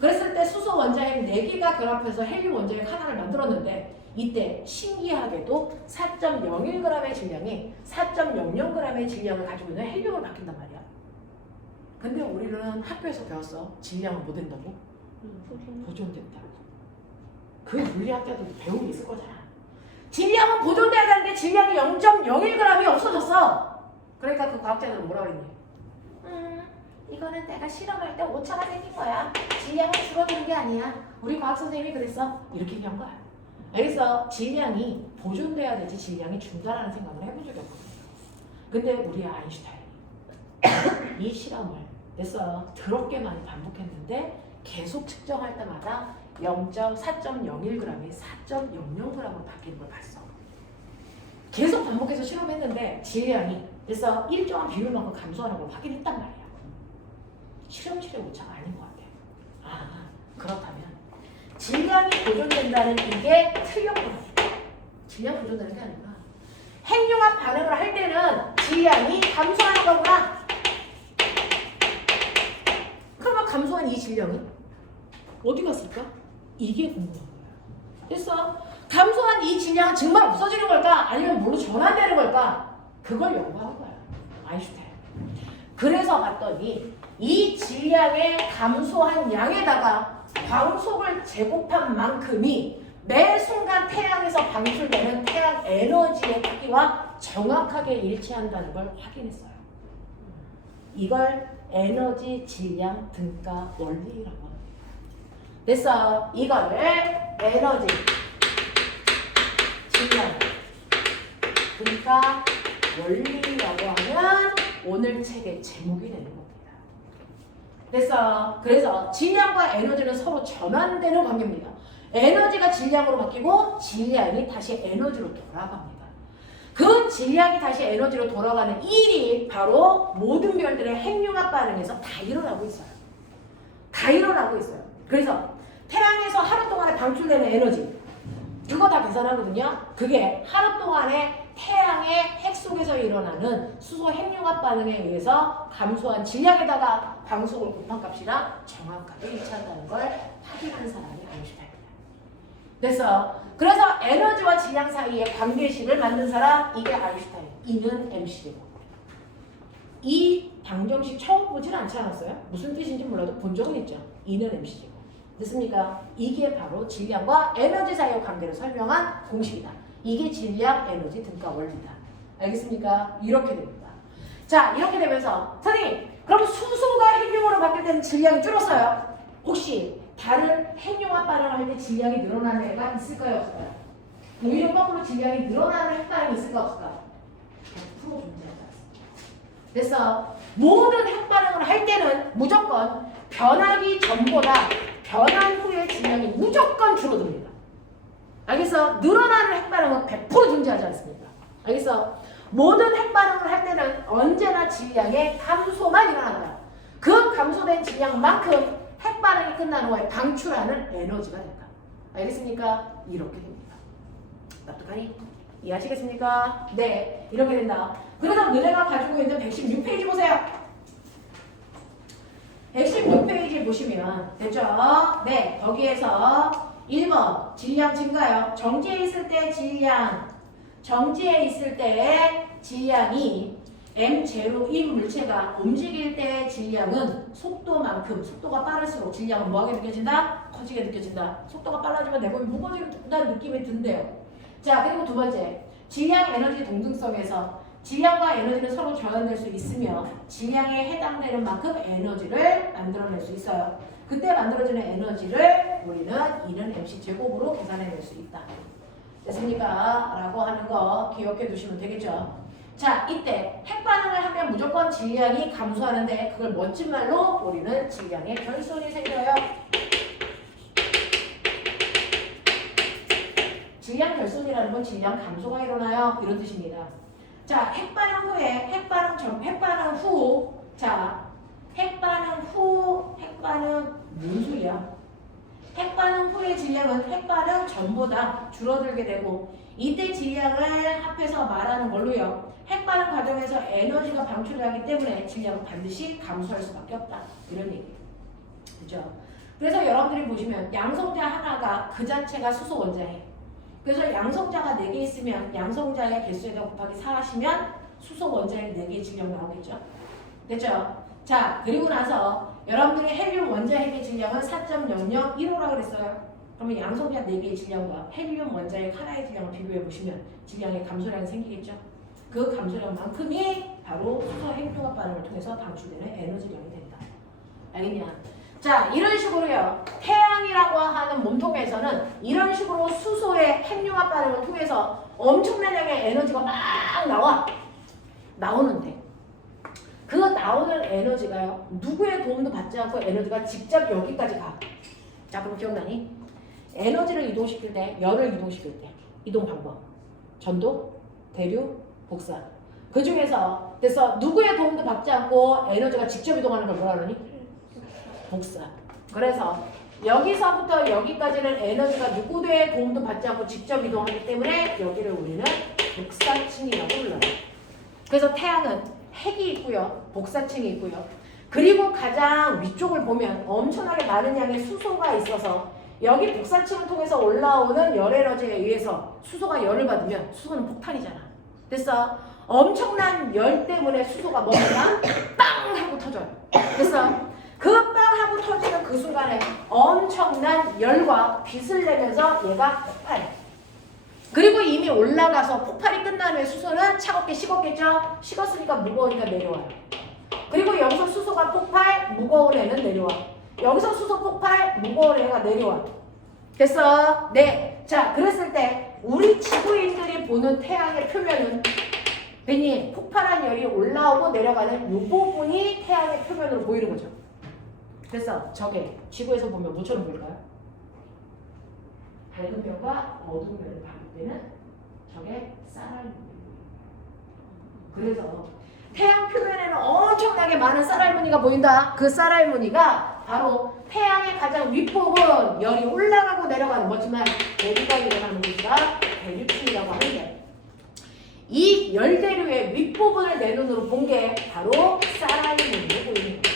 그랬을 때 수소 원자핵 4개가 결합해서 헬륨 원자핵 하나를 만들었는데 이때 신기하게도 4.01g의 질량이 4.00g의 질량을 가지고 있는 헬륨으로 바뀐단 말이야. 근데 우리는 학교에서 배웠어. 질량은 뭐 된다고? 보존된다고. 그 물리학자들도 배운 게 있을 거잖아. 질량은 보존돼야 되는데 질량이 0.01g이 없어졌어. 그러니까 그 과학자들은 뭐라고 했니? 이거는 내가 실험할 때 오차가 생긴 거야. 질량은 줄어드는 게 아니야. 우리 과학 선생님이 그랬어. 이렇게 얘기한 거야. 그래서 질량이 보존돼야 되지 질량이 준다라는 생각을 해본 적이 없거든요. 근데 우리 아인슈타인이 이 실험을 그래서 더럽게 많이 반복했는데 계속 측정할 때마다 4.01g이 4.00g으로 바뀌는 걸 봤어. 계속 반복해서 실험했는데 질량이 그래서 일정한 비율만큼 감소하는 걸 확인했단 말이야. 실험실의 오차가 아닌 것 같아. 아, 그렇다면 질량이 보존된다는 이게 틀렸구나. 질량 보존되는 게 아니구나. 핵융합 반응을 할 때는 질량이 감소하는 거구나. 그러면 감소한 이 질량은 어디 갔을까? 이게 궁금한 거야. 그래서 감소한 이 질량은 정말 없어지는 걸까? 아니면 뭘로 전환되는 걸까? 그걸 연구하는 거야. 아인슈타인. 그래서 봤더니 이 질량의 감소한 양에다가 광속을 제곱한 만큼이 매 순간 태양에서 방출되는 태양 에너지의 크기와 정확하게 일치한다는 걸 확인했어요. 이걸 에너지 질량 등가 원리라고 합니다. 그래서 이거를 에너지 질량 등가 원리라고 하는 오늘 책의 제목이 되는 겁니다. 그래서 질량과 에너지는 서로 전환되는 관계입니다. 에너지가 질량으로 바뀌고 질량이 다시 에너지로 돌아갑니다. 그 질량이 다시 에너지로 돌아가는 일이 바로 모든 별들의 핵융합 반응에서 다 일어나고 있어요. 다 일어나고 있어요. 그래서 태양에서 하루 동안에 방출되는 에너지 그거 다 계산하거든요. 그게 하루 동안에 태양의 핵 속에서 일어나는 수소 핵융합 반응에 의해서 감소한 질량에다가 광속을 곱한 값이랑 정확하게 일치한다는 걸 확인한 사람이 아인슈타인입니다. 그래서 에너지와 질량 사이의 관계식을 만든 사람 이게 아인슈타인. 이는 MC고. 이 방정식 처음 보진 않지 않았어요? 무슨 뜻인지 몰라도 본 적은 있죠. 이는 MC고. 됐습니까? 이게 바로 질량과 에너지 사이의 관계를 설명한 공식이다. 이게 질량, 에너지 등가 원리다. 알겠습니까? 이렇게 됩니다. 자, 이렇게 되면서 선생님, 그럼 수소가 핵융으로 바뀔 때는 질량이 줄었어요. 혹시 다른 핵융합 반응을 할 때 질량이 늘어나는 애가 있을까요? 없을까요? 오히려 거꾸로 질량이 늘어나는 핵 반응이 있을까 없을까요? 100% 존재하지 않습니다. 그래서 모든 핵 반응을 할 때는 무조건 변하기 전보다 변한 후의 질량이 무조건 줄어듭니다. 알겠어? 늘어나는 핵 반응은 100% 존재하지 않습니다. 알겠어? 모든 핵 반응을 할 때는 언제나 질량의 감소만 일어난다. 그 감소된 질량만큼 핵 반응이 끝난 후에 방출하는 에너지가 된다. 알겠습니까? 이렇게 됩니다. 납득하니? 이해하시겠습니까? 네, 이렇게 된다. 그래서 너네가 가지고 있는 116페이지 보세요. 116페이지 보시면 됐죠? 네, 거기에서 1번 질량 증가요. 정지해 있을 때 질량, 정지해 있을 때 질량이 M0인 물체가 움직일 때 질량은 속도만큼, 속도가 빠를수록 질량은 뭐하게 느껴진다? 커지게 느껴진다. 속도가 빨라지면 내 몸이 무거워진다는 느낌이 든대요. 자, 그리고 두 번째, 질량 에너지 동등성에서 질량과 에너지는 서로 전환될 수 있으며 질량에 해당되는 만큼 에너지를 만들어낼 수 있어요. 그때 만들어지는 에너지를 우리는 E는 MC 제곱으로 계산해낼 수 있다. 됐습니까? 라고 하는 거 기억해 두시면 되겠죠. 자, 이때 핵 반응을 하면 무조건 질량이 감소하는데 그걸 멋진 말로 우리는 질량의 결손이 생겨요. 질량 결손이라는 건 질량 감소가 일어나요. 이런 뜻입니다. 자, 핵 반응 후에 핵 반응 후 뭔 소리야? 핵 반응 후의 질량은 핵 반응 전보다 줄어들게 되고 이때 질량을 합해서 말하는 걸로요. 핵 반응 과정에서 에너지가 방출하기 때문에 질량은 반드시 감소할 수밖에 없다. 이런 얘기예요. 그죠? 그래서 여러분들이 보시면 양성자 하나가 그 자체가 수소 원자핵. 그래서 양성자가 4개 있으면 양성자의 개수에다 곱하기 4 하시면 수소 원자핵 4개의 질량 나오겠죠? 됐죠? 자, 그리고 나서 여러분들이 헬륨 원자핵의 질량은 4.001호라고 그랬어요. 그러면 양성자 4개의 질량과 헬륨 원자핵 하나의 질량을 비교해 보시면 질량의 감소량이 생기겠죠? 그 감소량만큼이 바로 수소 핵융합 반응을 통해서 방출되는 에너지량이 된다. 알겠냐? 자, 이런 식으로요. 태양이라고 하는 몸통에서는 이런 식으로 수소의 핵융합 반응을 통해서 엄청난 양의 에너지가 막 나오는데 그 나오는 에너지가요. 누구의 도움도 받지 않고 에너지가 직접 여기까지 가. 자, 그럼 기억나니? 에너지를 이동시킬 때, 열을 이동시킬 때 이동 방법. 전도, 대류, 복사. 그 중에서 그래서 누구의 도움도 받지 않고 에너지가 직접 이동하는 걸 뭐라 그러니? 복사. 그래서 여기서부터 여기까지는 에너지가 누구의 도움도 받지 않고 직접 이동하기 때문에 여기를 우리는 복사층이라고 불러요. 그래서 태양은 핵이 있고요. 복사층이 있고요. 그리고 가장 위쪽을 보면 엄청나게 많은 양의 수소가 있어서 여기 복사층을 통해서 올라오는 열 에너지에 의해서 수소가 열을 받으면 수소는 폭탄이잖아. 됐어? 엄청난 열 때문에 수소가 뭐냐? 빵! 하고 터져요. 됐어? 그 빵! 하고 터지는 그 순간에 엄청난 열과 빛을 내면서 얘가 폭발해. 그리고 이미 올라가서 폭발이 끝난 후에 수소는 차갑게 식었겠죠? 식었으니까 무거우니까 내려와요. 그리고 여기서 수소가 폭발, 무거운 애는 내려와. 여기서 수소 폭발, 무거운 애가 내려와. 됐어? 네. 자, 그랬을 때 우리 지구인들이 보는 태양의 표면은 괜히 폭발한 열이 올라오고 내려가는 이 부분이 태양의 표면으로 보이는 거죠. 됐어? 저게 지구에서 보면 뭐처럼 보일까요? 밝은 면과 어두운 면을 봤을 때는 저게 쌀알무늬. 그래서 태양 표면에는 엄청나게 많은 쌀알무늬가 보인다. 그 쌀알무늬가 바로 태양의 가장 윗부분 열이 올라가고 내려가는 뭐지만 대류가 일어나는 곳이라 대류층이라고 하는데 이 열대류의 윗부분을 내 눈으로 본 게 바로 쌀알무늬로 보이는 거예요.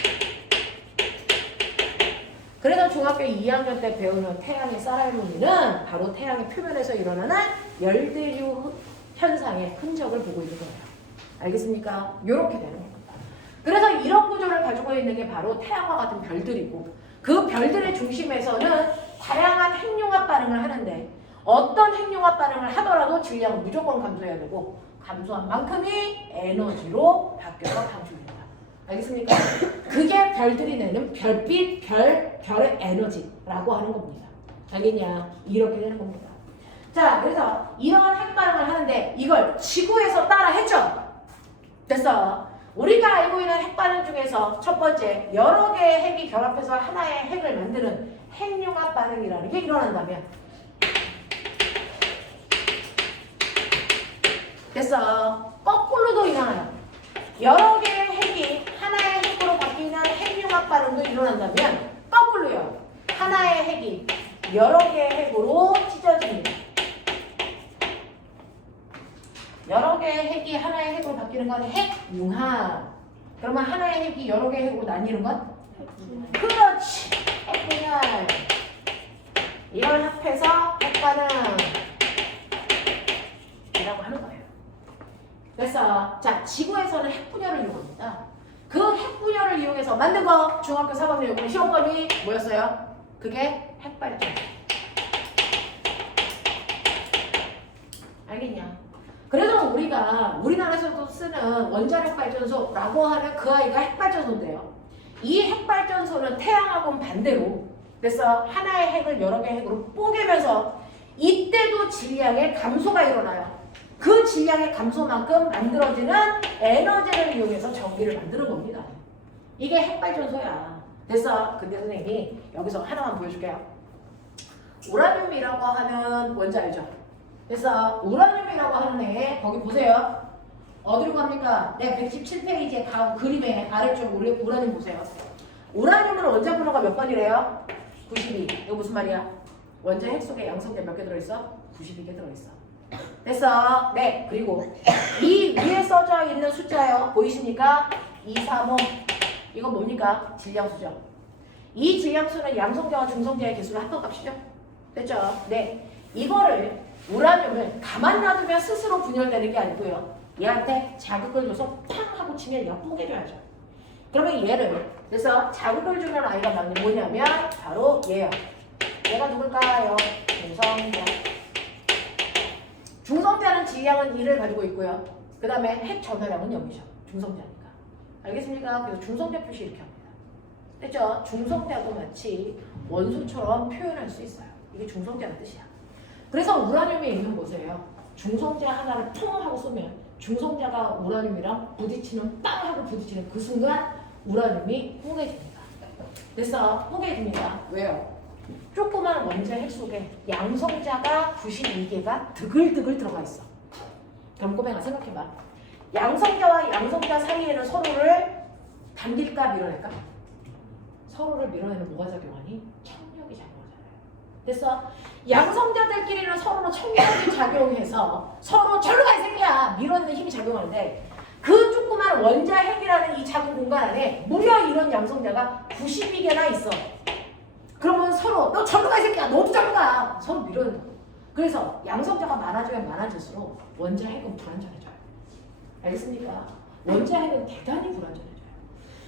그래서 중학교 2학년 때 배우는 태양의 쌀알무늬는 바로 태양의 표면에서 일어나는 열대류 현상의 흔적을 보고 있는 거예요. 알겠습니까? 이렇게 되는 겁니다. 그래서 이런 구조를 가지고 있는 게 바로 태양과 같은 별들이고 그 별들의 중심에서는 다양한 핵융합 반응을 하는데 어떤 핵융합 반응을 하더라도 질량은 무조건 감소해야 되고 감소한 만큼이 에너지로 바뀌어서 방출됩니다. 알겠습니까? 그게 별들이 내는 별빛, 별의 에너지라고 하는 겁니다. 알겠냐? 이렇게 되는 겁니다. 자, 그래서 이러한 핵 반응을 하는데 이걸 지구에서 따라 했죠? 됐어. 우리가 알고 있는 핵 반응 중에서 첫 번째, 여러 개의 핵이 결합해서 하나의 핵을 만드는 핵융합 반응이라는 게 일어난다면 됐어. 거꾸로도 일어나요. 여러 개의 핵이 하나의 핵으로 바뀌는 핵융합 반응도 일어난다면 거꾸로요. 하나의 핵이 여러 개의 핵으로 찢어집니다. 여러 개의 핵이 하나의 핵으로 바뀌는 건 핵융합. 그러면 하나의 핵이 여러 개의 핵으로 나뉘는 건? 그렇지. 핵분열. 이걸 합해서 핵반응 이라고 하는 거예요. 그래서 자, 지구에서는 핵분열을 이용합니다. 그 핵분열을 이용해서 만든 거 중학교 4학년 요번 시험범위 뭐였어요? 그게 핵발전. 알겠냐? 그래서 우리가 우리나라에서도 쓰는 원자력 발전소라고 하는 그 아이가 핵발전소인데요. 이 핵발전소는 태양하고는 반대로 그래서 하나의 핵을 여러 개의 핵으로 뽀개면서 이때도 질량의 감소가 일어나요. 그 질량의 감소만큼 만들어지는 에너지를 이용해서 전기를 만드는 겁니다. 이게 핵발전소야. 됐어? 근데 선생님이 여기서 하나만 보여줄게요. 우라늄이라고 하는 뭔지 알죠? 그래서 우라늄이라고 하는 애 거기 보세요. 어디로 갑니까? 네, 117페이지에 다음 그림의 아래쪽 우라늄 보세요. 우라늄은 원자 번호가 몇 번이래요? 92. 이거 무슨 말이야? 원자 핵 속에 양성제 몇 개 들어있어? 92개 들어있어. 됐어? 네. 그리고 이 위에 써져 있는 숫자요. 보이십니까? 235. 이거 뭡니까? 질량수죠. 이 질량수는 양성제와 중성제의 개수를 합한 값이죠. 됐죠? 네. 이거를 우라늄을 가만 놔두면 스스로 분열되는 게 아니고요. 얘한테 자극을 줘서 팡 하고 치면 얘가 뽀개져야죠. 그러면 얘를 그래서 자극을 주는 아이가 뭐냐면 바로 얘야. 얘가 누굴까요? 중성제. 중성자는 질량은 1을 가지고 있고요. 그 다음에 핵 전하량은 0이죠. 중성자니까. 알겠습니까? 그래서 중성자 표시 이렇게 합니다. 됐죠? 중성자도 마치 원소처럼 표현할 수 있어요. 이게 중성자는 뜻이야. 그래서 우라늄에 있는 곳이에요. 중성자 하나를 통 하고 쏘면 중성자가 우라늄이랑 부딪히는 빵 하고 부딪히는 그 순간 우라늄이 뽀개집니다. 됐어? 뽀개집니다. 왜요? 조그만 원자 핵 속에 양성자가 92개가 드글드글 들어가 있어. 그럼 꼬맹아 생각해봐. 양성자와 양성자 사이에는 서로를 당길까 밀어낼까? 서로를 밀어내는 뭐가 작용하니? 청력이 작용하잖아요. 그래서 양성자들끼리는 서로는 청력이 작용해서 서로 절로 가 이 새끼야 밀어내는 힘이 작용하는데 그 조그만 원자 핵이라는 이 작은 공간 안에 무려 이런 양성자가 92개나 있어. 그러면 서로 너 절로 가 이 새끼야 너도 절로 가 서로 밀어낸다. 그래서 양성자가 많아지면 많아질수록 원자 핵은 불안정해져요. 알겠습니까? 원자 핵은 대단히 불안정해져요.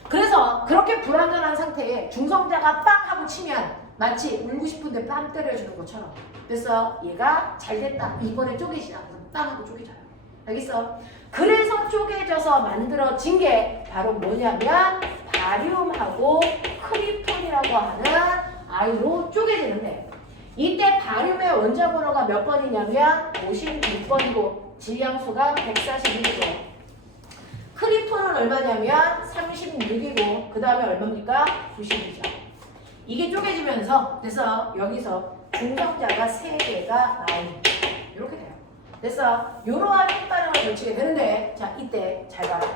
그래서 그렇게 불안정한 상태에 중성자가 빵 하고 치면 마치 울고 싶은데 빵 때려주는 것처럼 그래서 얘가 잘됐다 이번에 쪼개지자 그래서 빵 하고 쪼개져요. 알겠어? 그래서 쪼개져서 만들어진 게 바로 뭐냐면 바륨하고 크리톤이라고 하는 아이로 쪼개지는데 이때 바륨의 원자 번호가 몇 번이냐면 56번이고 질량수가 141이고 크리톤은 얼마냐면 36이고 그 다음에 얼마입니까? 90이죠. 이게 쪼개지면서 그래서 여기서 중성자가 3개가 나옵니다. 이렇게 돼요. 그래서 이러한 핵반응을 걸치게 되는데 자 이때 잘 봐라.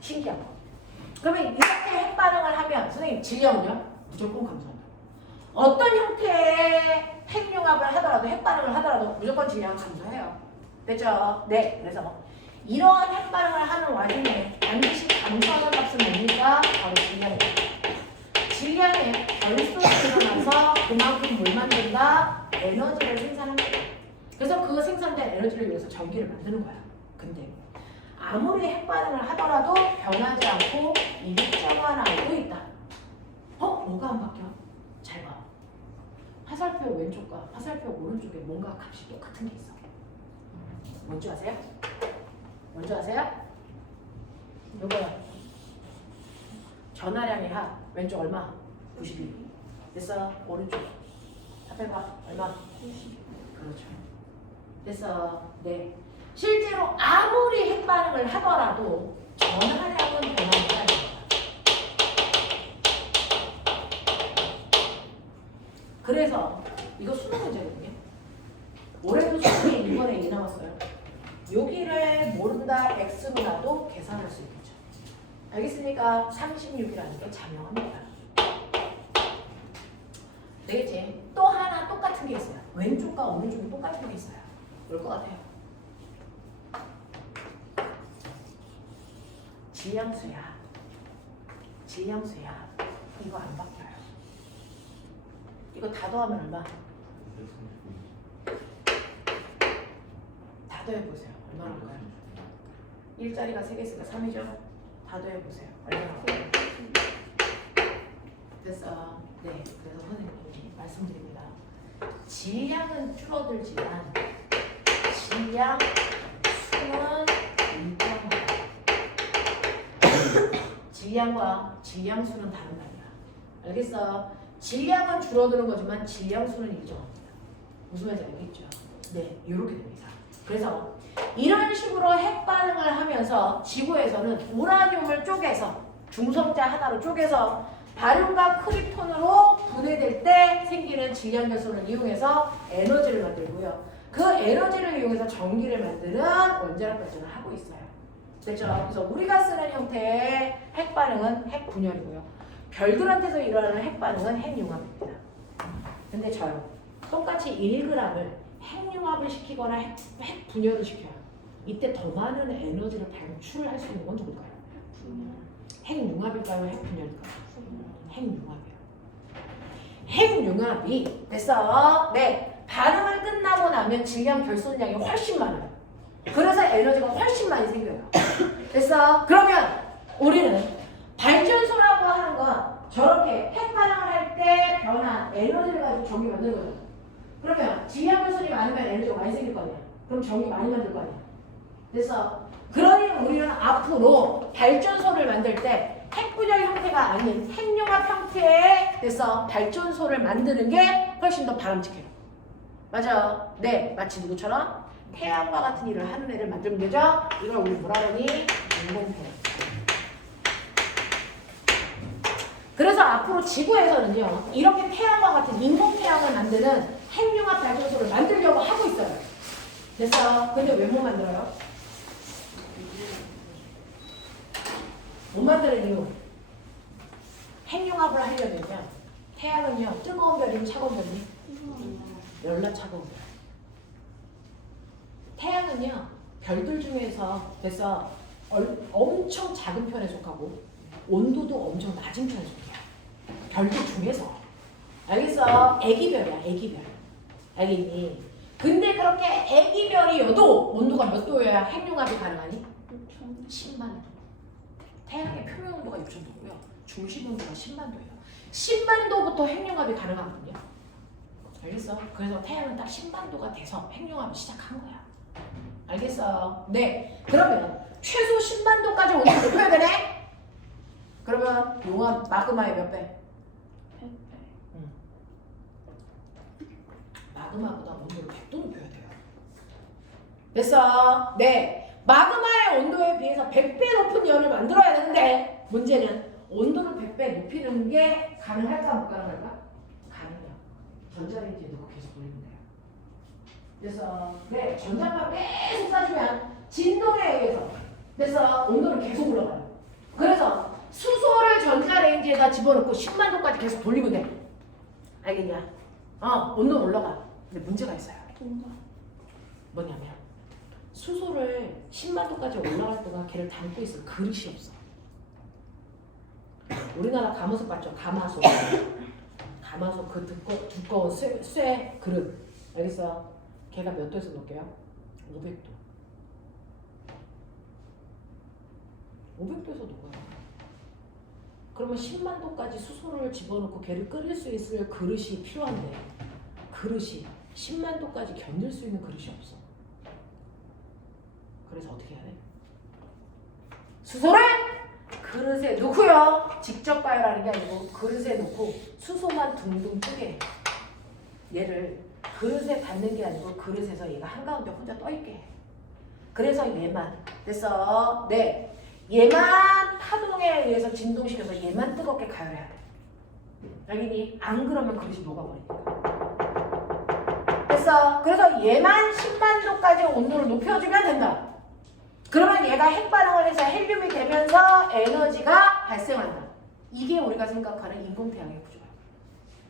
신기한 거. 그러면 이렇게 핵반응을 하면 선생님 질량은요? 무조건 감소한다. 어떤 형태의 핵융합을 하더라도 핵반응을 하더라도 무조건 질량은 감소해요. 됐죠? 네. 그래서 이러한 핵반응을 하는 와중에 반드시 감소하는 값은 뭡니까? 바로 질량이에요. 질량에 결속이 일어나서 그만큼 뭘 만든다? 에너지를 생산합니다. 그래서 그 생산된 에너지를 위해서 전기를 만드는 거야. 근데 아무리 핵반응을 하더라도 변하지 않고 일정한 알고 있다. 뭐가 안 바뀌어? 잘 봐. 화살표 왼쪽과 화살표 오른쪽에 뭔가 값이 똑같은 게 있어. 뭔지 아세요? 뭔지 아세요? 요거요. 전하량의 합 왼쪽 얼마? 92. 됐어. 오른쪽 합해봐. 얼마? 90. 그렇죠. 됐어. 네. 실제로 아무리 핵반응을 하더라도 전하량은 변하지 않습니다. 그래서 이거 수능 문제거든요. 올해도 수능에 이번에 2 나왔어요. 여기를 모른다 x로 나도 계산할 수 있겠죠. 알겠습니까? 36이라는 게 자명합니다. 되겠지? 또 하나 똑같은 게 있어요. 왼쪽과 오른쪽이 똑같은 게 있어요. 올 것 같아요. 질량수야. 질량수야. 이거 안 바뀌어요. 이거 다 더하면 얼마? 다 더해보세요. 얼마나 할까요? 1자리가 3개 있으니까 3이죠? 다 더해보세요. 얼마나 할까요? 됐어. 네. 그래서 선생님이 말씀드립니다. 질량은 줄어들지만 질량 수는 일정하다. 질량과 질량수는 다른 말이야. 알겠어? 질량은 줄어드는 거지만 질량수는 일정합니다. 무슨 말인지 알겠죠? 네, 이렇게 됩니다. 그래서 이런 식으로 핵반응을 하면서 지구에서는 우라늄을 쪼개서 중성자 하나로 쪼개서 바륨과 크립톤으로 분해될 때 생기는 질량 결손을 이용해서 에너지를 만들고요. 그 에너지를 이용해서 전기를 만드는 원자력 발전을 하고 있어요. 됐죠? 그래서 우리가 쓰는 형태의 핵반응은 핵분열이고요. 별들한테서 일어나는 핵반응은 핵융합입니다. 근데 저요. 똑같이 1g을 핵융합을 시키거나 핵분열을 시켜요. 이때 더 많은 에너지를 방출할 수 있는 건 누굴까요? 핵융합일까요? 핵분열일까요? 핵융합이요. 핵융합이 됐어. 네. 반응을 끝나고 나면 질량 결손량이 훨씬 많아요. 그래서 에너지가 훨씬 많이 생겨요. 됐어. 그러면 우리는 발전소라고 하는 건 저렇게 핵반응을 할 때 변한 에너지를 가지고 전기 만드는 거죠. 그러면 질량 결손이 많으면 에너지가 많이 생길 거 아니야. 그럼 전기 많이 만들 거 아니야. 됐어. 그러니 우리는 앞으로 발전소를 만들 때 핵분열 형태가 아닌 핵융합 형태의 됐어 발전소를 만드는 게 훨씬 더 바람직해요. 맞아. 네, 마치 누구처럼 태양과 같은 일을 하는 애를 만들면 되죠. 이걸 우리 뭐라 그러니? 인공태양. 그래서 앞으로 지구에서는요, 이렇게 태양과 같은 인공 태양을 만드는 핵융합 발전소를 만들려고 하고 있어요. 됐어? 근데 왜 못 만들어요? 못 만드는 이유. 핵융합을 하려면요, 태양은요, 뜨거운 별이면 차가운 별이? 열나 차가운 별. 태양은요, 별들 중에서 됐어, 엄청 작은 편에 속하고 온도도 엄청 낮은 편에 속해요. 별들 중에서. 알겠어? 애기별이야, 애기별. 알겠니? 근데 그렇게 애기별이어도 온도가 몇 도여야 핵융합이 가능하니? 10만 도. 태양의 표면 온도가 6,000도고요. 중심 온도가 10만 도예요. 10만 도부터 핵융합이 가능하거든요. 알겠어? 그래서 태양은 딱 10만 도가 돼서 핵융합을 시작한 거야. 알겠어? 네. 그러면 최소 10만 도까지 온도를 높여야 되네? 그러면 용암 마그마의 몇 배? 100배. 응. 마그마보다 온도를 100도 높여야 돼요. 됐어? 네. 마그마의 온도에 비해서 100배 높은 열을 만들어야 되는데 문제는 온도를 100배 높이는 게 가능할까 못 가능할까? 가능해요. 전자레인지에 넣고 계속 돌리면 돼요. 그래서 네, 전자파 계속 쏴주면 진동에 의해서 그래서 온도를 계속 올라가요. 그래서 수소를 전자레인지에다 집어넣고 10만 도까지 계속 돌리면 돼. 알겠냐? 온도 올라가. 근데 문제가 있어요. 뭐냐면 수소를 10만 도까지 올라갈 동안 걔를 담고 있을 그릇이 없어. 우리나라 가마솥 봤죠? 가마솥. 가마솥 그 두꺼운 쇠 그릇. 알겠어? 걔가 몇 도에서 녹게요? 500도. 500도에서 녹아요. 그러면 10만 도까지 수소를 집어넣고 걔를 끓일 수 있을 그릇이 필요한데 그릇이 10만 도까지 견딜 수 있는 그릇이 없어. 그래서 어떻게 해야 돼? 수소를 그릇에 넣고요. 직접 가열하는 게 아니고 그릇에 넣고 수소만 둥둥 뜨게 해. 얘를 그릇에 닿는 게 아니고 그릇에서 얘가 한가운데 혼자 떠있게 해. 그래서 얘만 됐어. 네. 얘만 파동에 의해서 진동시켜서 얘만 뜨겁게 가열해야 돼. 알겠니? 안 그러면 그릇이 녹아버리니까. 됐어. 그래서 얘만 10만 도까지 온도를 높여주면 된다. 그러면 얘가 핵반응을 해서 헬륨이 되면서 에너지가 발생한다. 이게 우리가 생각하는 인공태양의 구조야.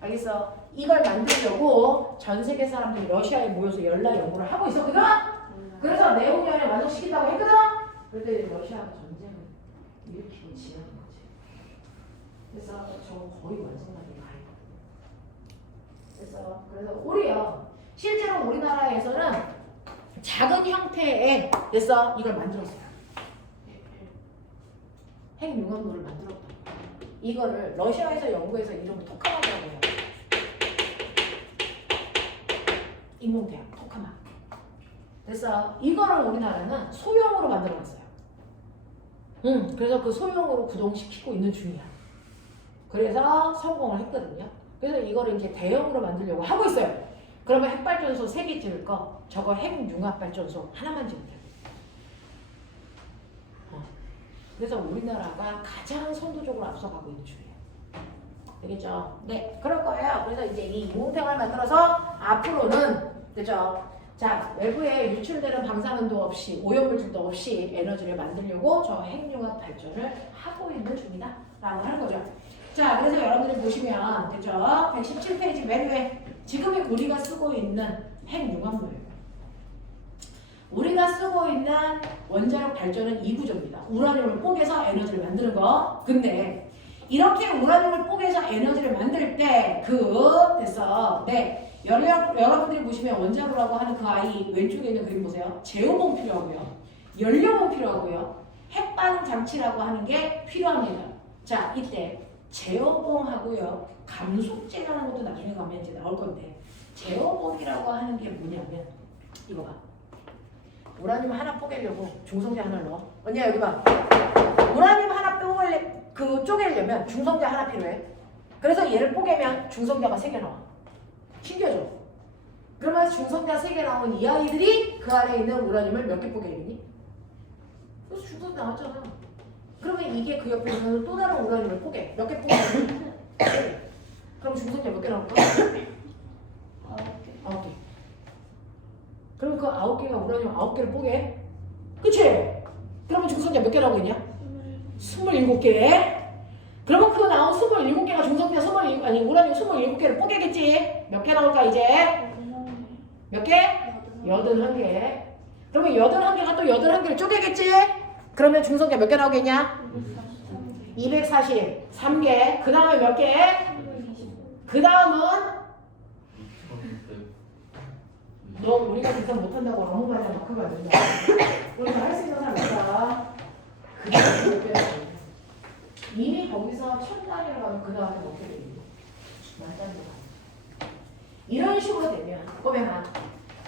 알겠어? 이걸 만들려고 전 세계 사람들이 러시아에 모여서 연락 연구를 하고 있었거든? 그래서 내홍연에 완성시킨다고 했거든? 그런데 러시아가 전쟁을 일으키고 지나는 거지. 그래서 저거 거의 완성하기 가 있거든. 그래서 우리요. 실제로 우리나라에서는 작은 형태의 됐어? 이걸 만들었어요. 핵융합물을 만들었다. 이거를 러시아에서 연구해서 이름을 토카마라고 해요. 인공태양 토카마. 됐어? 이거를 우리나라는 소형으로 만들어놨어요. 그래서 그 소형으로 구동시키고 있는 중이야. 그래서 성공을 했거든요. 그래서 이거를 이제 대형으로 만들려고 하고 있어요. 그러면 핵발전소 3개 지을 거 저거 핵융합발전소 하나만 지으면 돼요. 그래서 우리나라가 가장 선도적으로 앞서가고 있는 중이에요. 되겠죠? 네, 그럴 거예요. 그래서 이제 이 인공태양을 만들어서 앞으로는 되죠? 자, 외부에 유출되는 방사능도 없이 오염물질도 없이 에너지를 만들려고 저 핵융합 발전을 하고 있는 중이다 라고 하는 거죠. 자, 그래서 여러분들 보시면 되죠? 117페이지 맨 위에 지금 우리가 쓰고 있는 핵융합물이에요. 우리가 쓰고 있는 원자력 발전은 이 구조입니다. 우라늄을 뽀개서 에너지를 만드는 거. 근데 이렇게 우라늄을 뽀개서 에너지를 만들 때 됐어. 네. 여러분들이 보시면 원자로라고 하는 그 아이 왼쪽에 있는 그림 보세요. 제어봉 필요하고요. 연료봉 필요하고요. 핵반응 장치라고 하는 게 필요합니다. 자, 이때 제어봉하고요. 감속제라는 것도 나중에 가면 이제 나올 건데 제어봉이라고 하는 게 뭐냐면 이거 봐. 우라늄 하나 뽀개려고 중성자 하나 넣어. 언니야 여기 봐. 우라늄 하나 쪼개려면 중성자 하나 필요해. 그래서 얘를 뽀개면 중성자가 3개 나와. 신기하죠? 그러면 중성자 3개 나온 이 아이들이 그 안에 있는 우라늄을 몇 개 뽀개겠니? 그래서 중성자 나왔잖아. 그러면 이게 그 옆에 있는 또 다른 우라늄을 뽀개. 몇 개 뽀개? 그럼 중성자 몇 개 나올 거야? 9개. 그러면 그 9개가 우라늄 9개를 뽀개. 그치? 그러면 중성자 몇 개 나오겠냐? 27개. 그러면 그 나온 27개가 중성자 27, 아니 우라늄 27개를 뽀개겠지? 몇 개 나올까 이제? 몇 개? 81개. 그러면 81개가 또 81개를 쪼개겠지? 그러면 중성자 몇 개 나오겠냐? 243개. 그 다음에 몇 개? 그 다음은 너 우리가 계산 못한다고 너무 많이 마크가 안 된다. 우리가 할 수 있는 사람 있다. 그 다음에 몇 개 나오겠냐? 이미 거기서 1000단위로 가면 그 다음에 몇 개 됩니다. 만단위로 가면. 이런 식으로 되면 꼬매나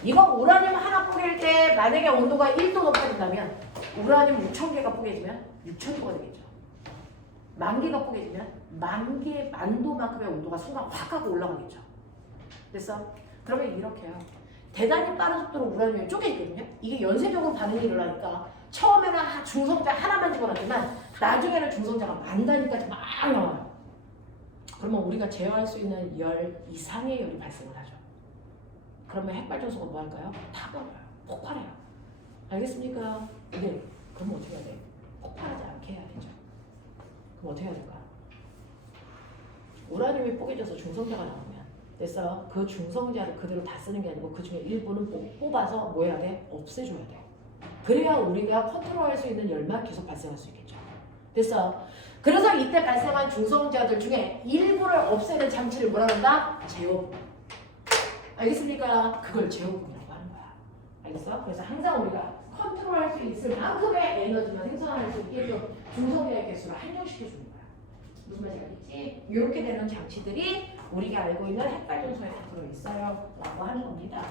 이거 우라늄 하나 뽀갤 때 만약에 온도가 1도 높아진다면 우라늄 6000개가 뽀개지면 6000도가 되겠죠. 10,000개가 뽀개지면 10,000개, 10,000도만큼의 온도가 순간 확 하고 올라가겠죠. 됐어? 그러면 이렇게요. 대단히 빠른 속도로 우라늄이 쪼개지거든요. 이게 연쇄적으로 반응이 일어나니까 처음에는 중성자 하나만 집어넣지만 나중에는 중성자가 10,000단위까지 막 나와요. 그러면 우리가 제어할 수 있는 열 이상의 열이 발생을 하죠. 그러면 핵발전소가 뭐 할까요? 타버려요. 폭발해요. 알겠습니까? 네. 그럼 어떻게 해야 돼? 폭발하지 않게 해야 되죠. 그럼 어떻게 해야 될까? 우라늄이 뽀개져서 중성자가 나오면 됐어. 그 중성자를 그대로 다 쓰는 게 아니고 그 중에 일부는 뽑아서 뭐 해야 돼? 없애줘야 돼. 그래야 우리가 컨트롤할 수 있는 열만 계속 발생할 수 있겠죠. 됐어. 그래서 이때 발생한 중성자들 중에 일부를 없애는 장치를 뭐라 한다? 제어부. 알겠습니까? 그걸 제어분이라고 하는 거야. 알겠어? 그래서 항상 우리가 컨트롤할 수 있을 만큼의 에너지만 생산할 수 있게끔 중성자의 개수를 한정시켜주는 거야. 무슨 말인지 알겠지? 이렇게 되는 장치들이 우리가 알고 있는 핵발전소에 다 들어있어요. 라고 하는 겁니다.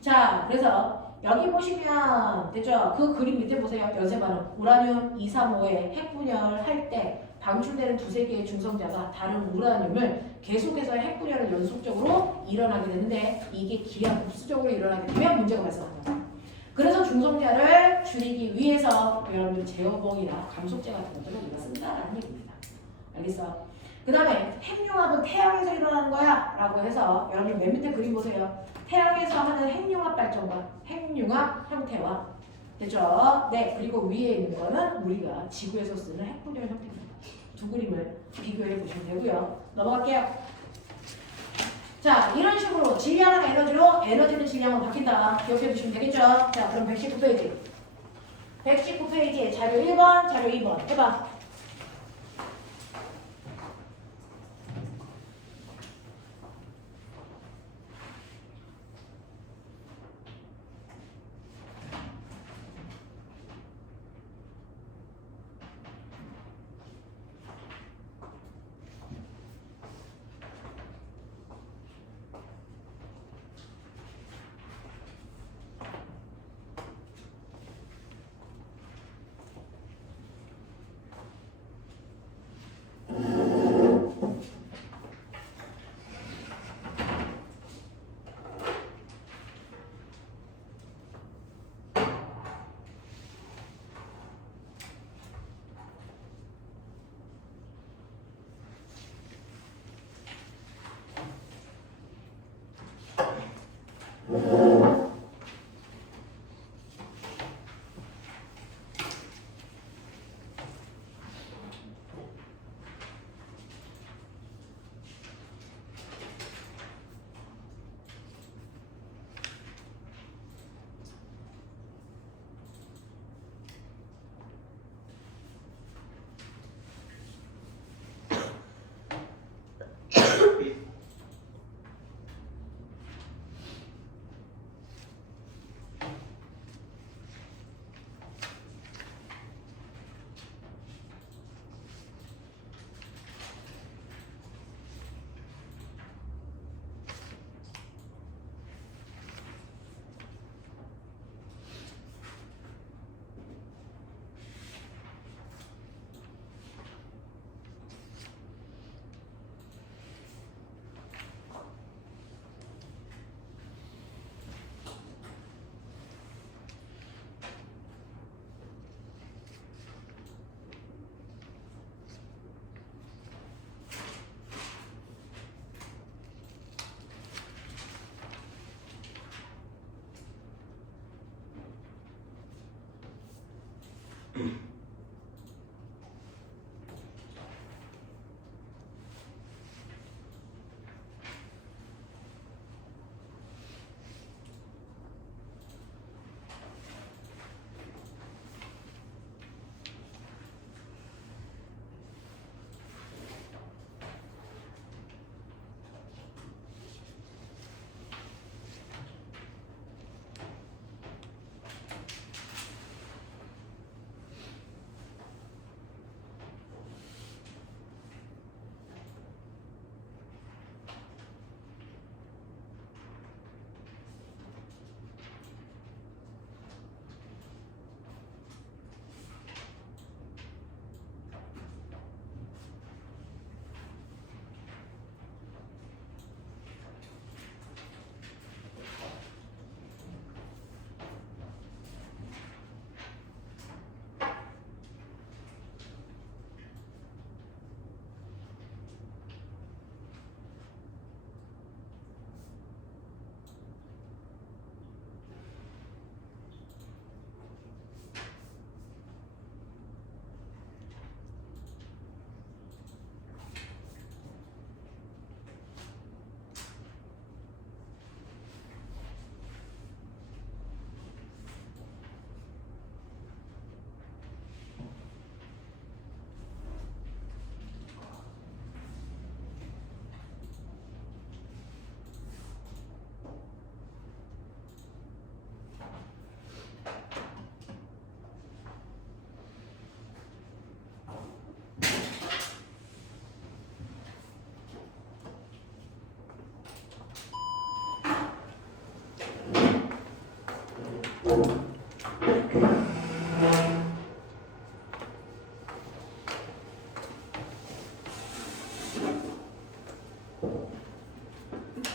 자, 그래서 여기 보시면 됐죠? 그 그림 밑에 보세요. 연쇄 반응. 우라늄 235에 핵분열할 때 방출되는 두세 개의 중성자가 다른 우라늄을 계속해서 핵분열을 연속적으로 일어나게 되는데 이게 기하급수적으로 일어나게 되면 문제가 발생합니다. 그래서 중성자를 줄이기 위해서 여러분들 제어봉이나 감속제 같은 것들을 우리가 쓴다라는 얘기입니다. 알겠어? 그 다음에 핵융합은 태양에서 일어나는 거야 라고 해서 여러분 맨 밑에 그림 보세요. 태양에서 하는 핵융합 발전과 핵융합 형태와 됐죠? 네, 그리고 위에 있는 거는 우리가 지구에서 쓰는 핵분열 형태입니다. 두 그림을 비교해 보시면 되고요. 넘어갈게요. 자, 이런 식으로 질량은 에너지로, 에너지는 질량으로 바뀐다. 기억해 주시면 되겠죠? 자, 그럼 119페이지. 119페이지에 자료 1번, 자료 2번. 해봐.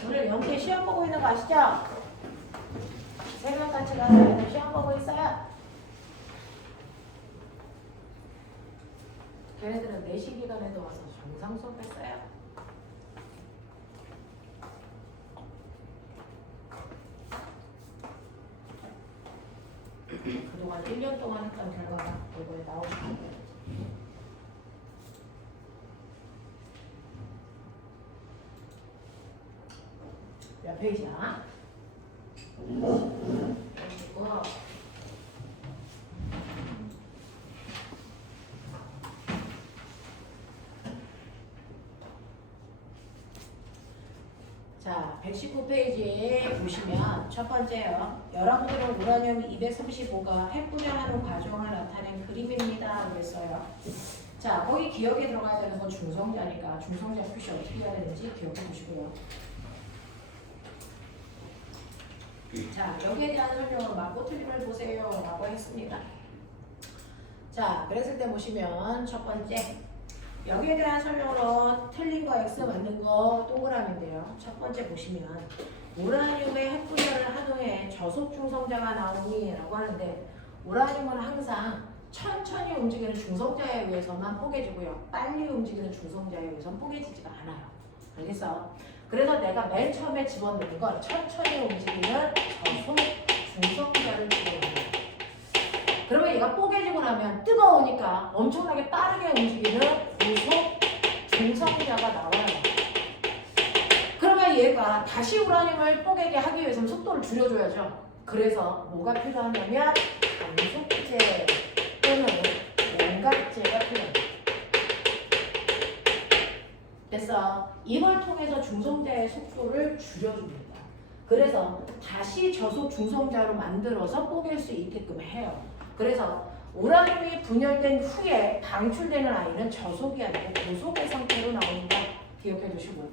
오늘 영태 시험 보고 있는 거 아시죠? 세 명 같이 가서 애들 시험 보고 있어요. 걔네들은 내시 기간에도 와서 정상 수업 했어요. 그동안 1년 동안 했던 결과가 이거에 나오고 몇 페이지야? 그리고 자, 119페이지에 보시면 첫 번째요. 여러분들은 우라늄 235가 핵분열하는 과정을 나타낸 그림입니다. 그랬어요. 자, 거기 기억에 들어가야 되는 건 중성자니까 중성자 표시 어떻게 해야 되는지 기억해 보시고요. 자, 여기에 대한 설명은 맞고 틀림을 보세요 라고 했습니다. 자, 그랬을 때 보시면 첫 번째 여기에 대한 설명으로 틀린 거 X 맞는 거 동그라미인데요. 첫 번째 보시면 우라늄의 핵분열을 한 후에 저속 중성자가 나오니 라고 하는데 우라늄은 항상 천천히 움직이는 중성자에 의해서만 뽀개지고요. 빨리 움직이는 중성자에 의해서는 뽀개지지가 않아요. 알겠어? 그래서 내가 맨 처음에 집어넣은 건 천천히 움직이는 저속 중성자를 집어넣어요. 그러면 얘가 뽀개지고 나면 뜨거우니까 엄청나게 빠르게 움직이는 고속 중성자가 나와요. 그러면 얘가 다시 우라늄을 뽀개게 하기 위해서는 속도를 줄여줘야죠. 그래서 뭐가 필요하냐면 감속제 또는 원각제가 필요합니다. 그래서 이걸 통해서 중성자의 속도를 줄여줍니다. 그래서 다시 저속 중성자로 만들어서 뽀갤 수 있게끔 해요. 그래서 우라늄이 분열된 후에 방출되는 아이는 저속이 아니고 고속의 상태로 나옵니다. 기억해 두시고요.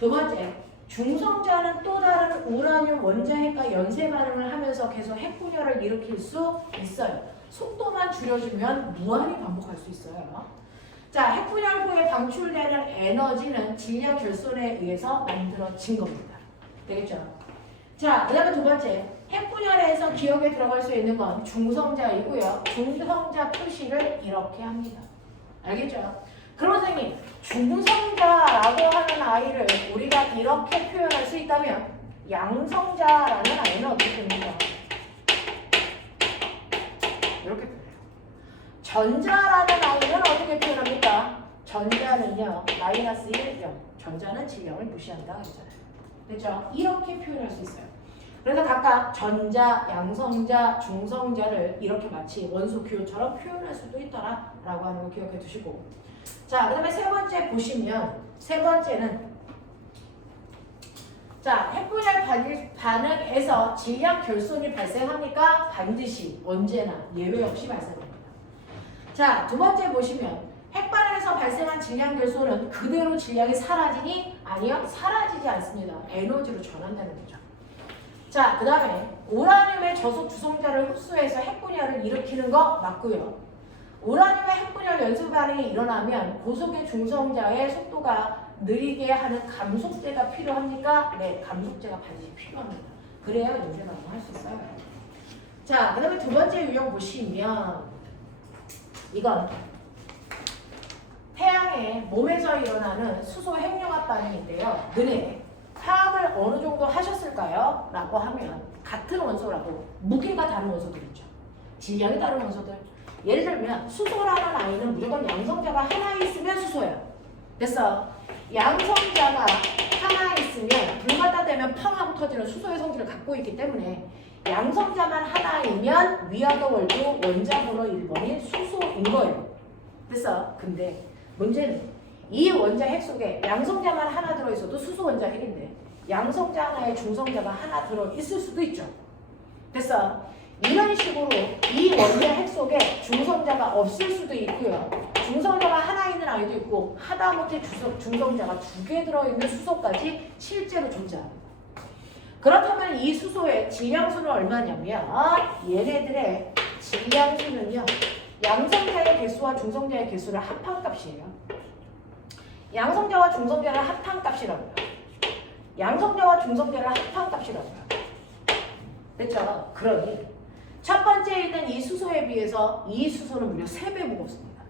두 번째, 중성자는 또 다른 우라늄 원자핵과 연쇄 반응을 하면서 계속 핵분열을 일으킬 수 있어요. 속도만 줄여주면 무한히 반복할 수 있어요. 자, 핵분열 후에 방출되는 에너지는 질량 결손에 의해서 만들어진 겁니다. 되겠죠? 자, 그 다음에 두 번째, 핵분열에서 기억에 들어갈 수 있는 건 중성자이고요. 중성자 표시를 이렇게 합니다. 알겠죠? 그럼 선생님, 중성자라고 하는 아이를 우리가 이렇게 표현할 수 있다면 양성자라는 아이는 어떻게 됩니까? 이렇게 표현해요. 전자라는 아이는 어떻게 표현합니까? 전자는요, 마이너스 1, 0. 전자는 질량을 무시한다 그랬잖아요. 됐죠? 이렇게 표현할 수 있어요. 그래서 각각 전자, 양성자, 중성자를 이렇게 마치 원소 기호처럼 표현할 수도 있더라라고 하는 거 기억해 두시고. 자, 그 다음에 세 번째 보시면, 세 번째는 자, 핵분열 반응에서 질량 결손이 발생합니까? 반드시, 언제나, 예외 없이 발생합니다. 자, 두 번째 보시면 핵반응에서 발생한 질량 결손은 그대로 질량이 사라지니? 아니요, 사라지지 않습니다. 에너지로 전환되는 거죠. 자, 그 다음에 우라늄의 저속 주성자를 흡수해서 핵분열을 일으키는 거 맞고요. 우라늄의 핵분열 연소 반응이 일어나면 고속의 중성자의 속도가 느리게 하는 감속제가 필요합니까? 네, 감속제가 반드시 필요합니다. 그래야 연쇄 반응을 할 수 있어요. 자, 그 다음에 두 번째 유형 보시면 이건 태양의 몸에서 일어나는 수소 핵융합 반응인데요. 너네 화학을 어느 정도 하셨을까요? 라고 하면 같은 원소라고 무게가 다른 원소들 있죠. 질량이 다른 원소들. 예를 들면 수소라는 아이는 무조건 양성자가 하나 있으면 수소예요. 그래서 양성자가 하나 있으면 불 갖다 대면 펑 하고 터지는 수소의 성질을 갖고 있기 때문에 양성자만 하나이면 위아더 월도 원자 번호 1번인 수소인 거예요. 그래서 근데 문제는 이 원자 핵 속에 양성자만 하나 들어있어도 수소 원자 핵인데 양성자 하나에 중성자가 하나 들어있을 수도 있죠. 그래서 이런 식으로 이 원자 핵 속에 중성자가 없을 수도 있고요. 중성자가 하나 있는 아이도 있고 하다못해 중성자가 두 개 들어있는 수소까지 실제로 존재합니다. 그렇다면 이 수소의 질량수는 얼마냐면 얘네들의 질량수는요. 양성자의 개수와 중성자의 개수를 합한값이에요. 양성자와 중성자를 합한값이라고요. 양성자와 중성자를 합한값이라고요. 됐죠? 그러니 첫 번째에 있는 이 수소에 비해서 이 수소는 무려 3배 무겁습니다.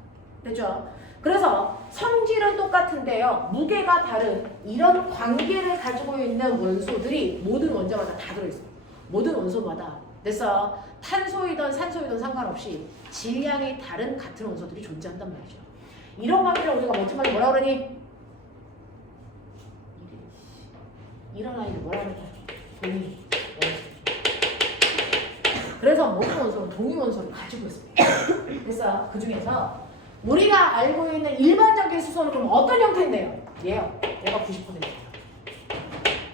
됐죠? 그래서 성질은 똑같은데요. 무게가 다른 이런 관계를 가지고 있는 원소들이 모든 원자마다 다 들어있어요. 모든 원소마다. 그래서 탄소이든 산소이든 상관없이 질량이 다른 같은 원소들이 존재한단 말이죠. 이런 관계를 우리가 멋진 말로 뭐라 그러니? 이런 아이를 뭐라 그러니? 동위 원소. 그래서 모든 원소는 동위 원소를 가지고 있습니다. 그래서 그 중에서 우리가 알고 있는 일반적인 수소는 그럼 어떤 형태인데요? 얘요. 얘가 90%예요.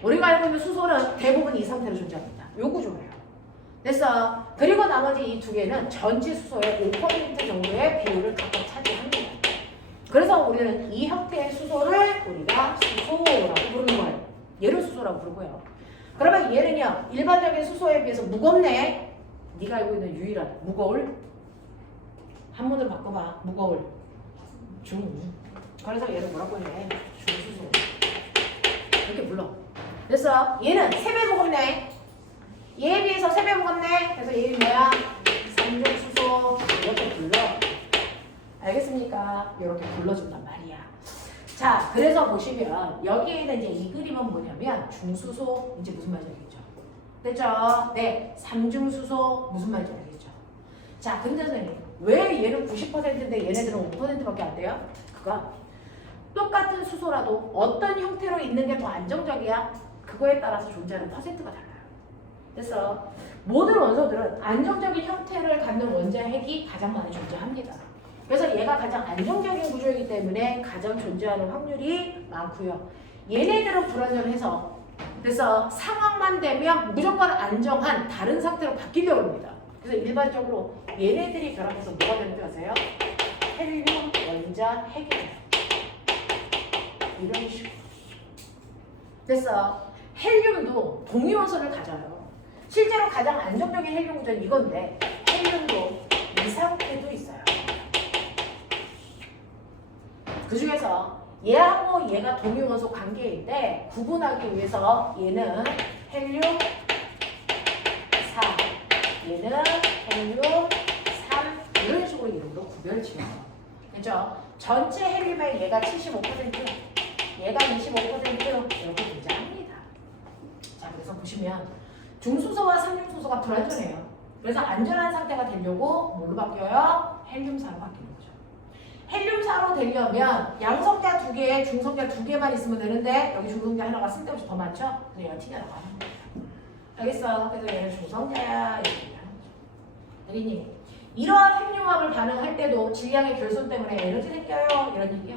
우리가 알고 있는 수소는 대부분 이 상태로 존재합니다. 요 구조예요. 그래서 그리고 나머지 이 두 개는 전체 수소의 5% 정도의 비율을 각각 차지합니다. 그래서 우리는 이 형태의 수소를 우리가 수소라고 부르는 거예요. 얘를 수소라고 부르고요. 그러면 얘는요. 일반적인 수소에 비해서 무겁네. 네가 알고 있는 유일한 무거울 한문으로 바꿔봐. 무거울 중. 그래서 얘는 뭐라고 해? 중수소. 이렇게 불러. 그래서 얘는 3배 무겁네. 얘에 비해서 3배 무겁네. 그래서 얘는 뭐야? 삼중수소. 이렇게 불러. 알겠습니까? 이렇게 불러준단 말이야. 자, 그래서 보시면 여기에 있는 이제 이 그림은 뭐냐면 중수소. 이제 무슨 말인지 알겠죠? 됐죠? 네. 삼중수소. 무슨 말인지 알겠죠? 자, 근데 선생님 왜 얘는 90%인데 얘네들은 5%밖에 안 돼요? 그거 똑같은 수소라도 어떤 형태로 있는 게 더 안정적이야? 그거에 따라서 존재하는 퍼센트가 달라요. 그래서 모든 원소들은 안정적인 형태를 갖는 원자 핵이 가장 많이 존재합니다. 그래서 얘가 가장 안정적인 구조이기 때문에 가장 존재하는 확률이 많고요. 얘네들은 불안정해서 그래서 상황만 되면 무조건 안정한 다른 상태로 바뀌려고 합니다. 그래서 일반적으로 얘네들이 결합해서 뭐가 되는 줄 아세요? 헬륨 원자 핵이 돼요. 이런 식으로. 그래서 헬륨도 동위원소를 가져요. 실제로 가장 안정적인 헬륨 구조는 이건데 헬륨도 이 상태도 있어요. 그 중에서 얘하고 얘가 동위원소 관계인데 구분하기 위해서 얘는 헬륨 4, 얘는 헬륨 3 이런 식으로 이름으로 구별 지어요. 그죠? 전체 헬륨의 얘가 75%, 얘가 25% 이렇게 존재합니다. 자, 그래서 보시면 중수소와 삼중수소가 불안정해요. 그래서 안전한 상태가 되려고 뭘로 바뀌어요? 헬륨사로 바뀌는 거죠. 헬륨사로 되려면 양성자 2개, 중성자 2개만 있으면 되는데 여기 중성자 하나가 쓸데없이 더 많죠? 그래서 얘가 튀겨나가는 거예요. 알겠어? 그래서 얘는 중성자야 이렇게 하는 거죠. 알겠니? 이러한 핵융합을 반응할 때도 질량의 결손 때문에 에너지 생겨요. 이런 얘기야.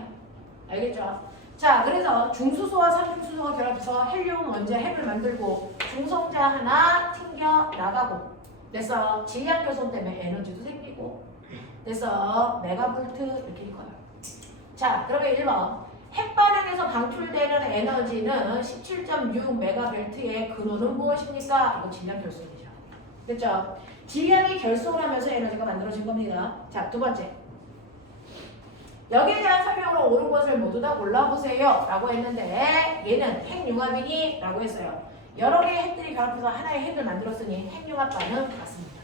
알겠죠? 자, 그래서 중수소와 삼중수소가 결합해서 헬륨 원자 핵을 만들고 중성자 하나 튕겨 나가고 그래서 질량 결손 때문에 에너지도 생기고 그래서 메가볼트 이렇게 이거예요. 자, 그러면 1번 핵 반응에서 방출되는 에너지는 17.6 메가벨트의 근원은 무엇입니까? 이거 질량 결손이죠. 됐죠? 질량이 결손을 하면서 에너지가 만들어진 겁니다. 자, 두 번째. 여기에 대한 설명으로 옳은 것을 모두 다 골라보세요 라고 했는데 얘는 핵융합이니? 라고 했어요. 여러 개의 핵들이 결합해서 하나의 핵을 만들었으니 핵융합 반응 맞습니다.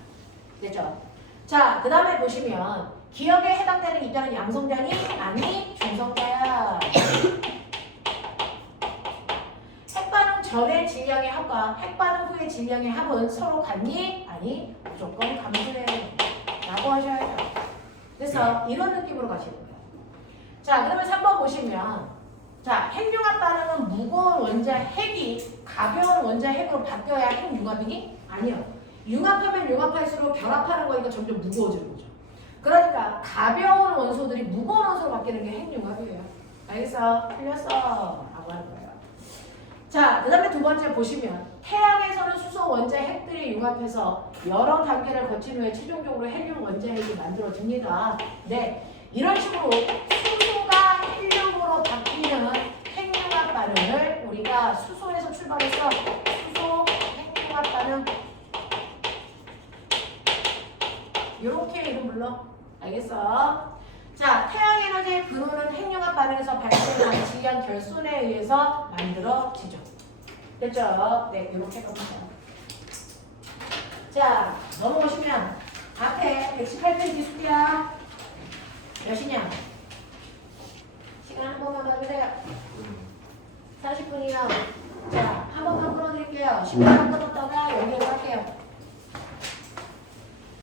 됐죠? 자, 그 다음에 보시면 기억에 해당되는 입자는 양성자니? 아니, 중성자야. 핵반응 전의 질량의 합과 핵반응 후의 질량의 합은 서로 같니? 아니, 무조건 감수해 라고 하셔야 해요. 그래서 이런 느낌으로 가시는 거예요. 자, 그러면 3번 보시면 자, 핵융합 반응은 무거운 원자 핵이 가벼운 원자 핵으로 바뀌어야 핵융합이니? 아니요. 융합하면 융합할수록 결합하는 거니까 점점 무거워지는 거죠. 그러니까 가벼운 원소들이 무거운 원소로 바뀌는 게 핵융합이에요. 알겠어? 틀렸어. 라고 하는 거예요. 자, 그 다음에 두 번째 보시면 태양에서는 수소 원자 핵들이 융합해서 여러 단계를 거친 후에 최종적으로 헬륨 원자 핵이 만들어집니다. 네, 이런 식으로 수소가 헬륨으로 바뀌는 핵융합 반응을 우리가 수소에서 출발해서 수소 핵융합 반응 이렇게 이름 불러. 알겠어? 자, 태양 에너지의 근원은 핵융합 반응에서 발생한 질량 결손에 의해서 만들어지죠. 됐죠? 네, 이렇게 가보자. 자, 넘어오시면 앞에 118페이지 숙제야. 몇이냐? 시간 한 번만 봐주세요. 40분이요. 자, 한 번만 끊어드릴게요. 10분 끊었다가 여기로 갈게요.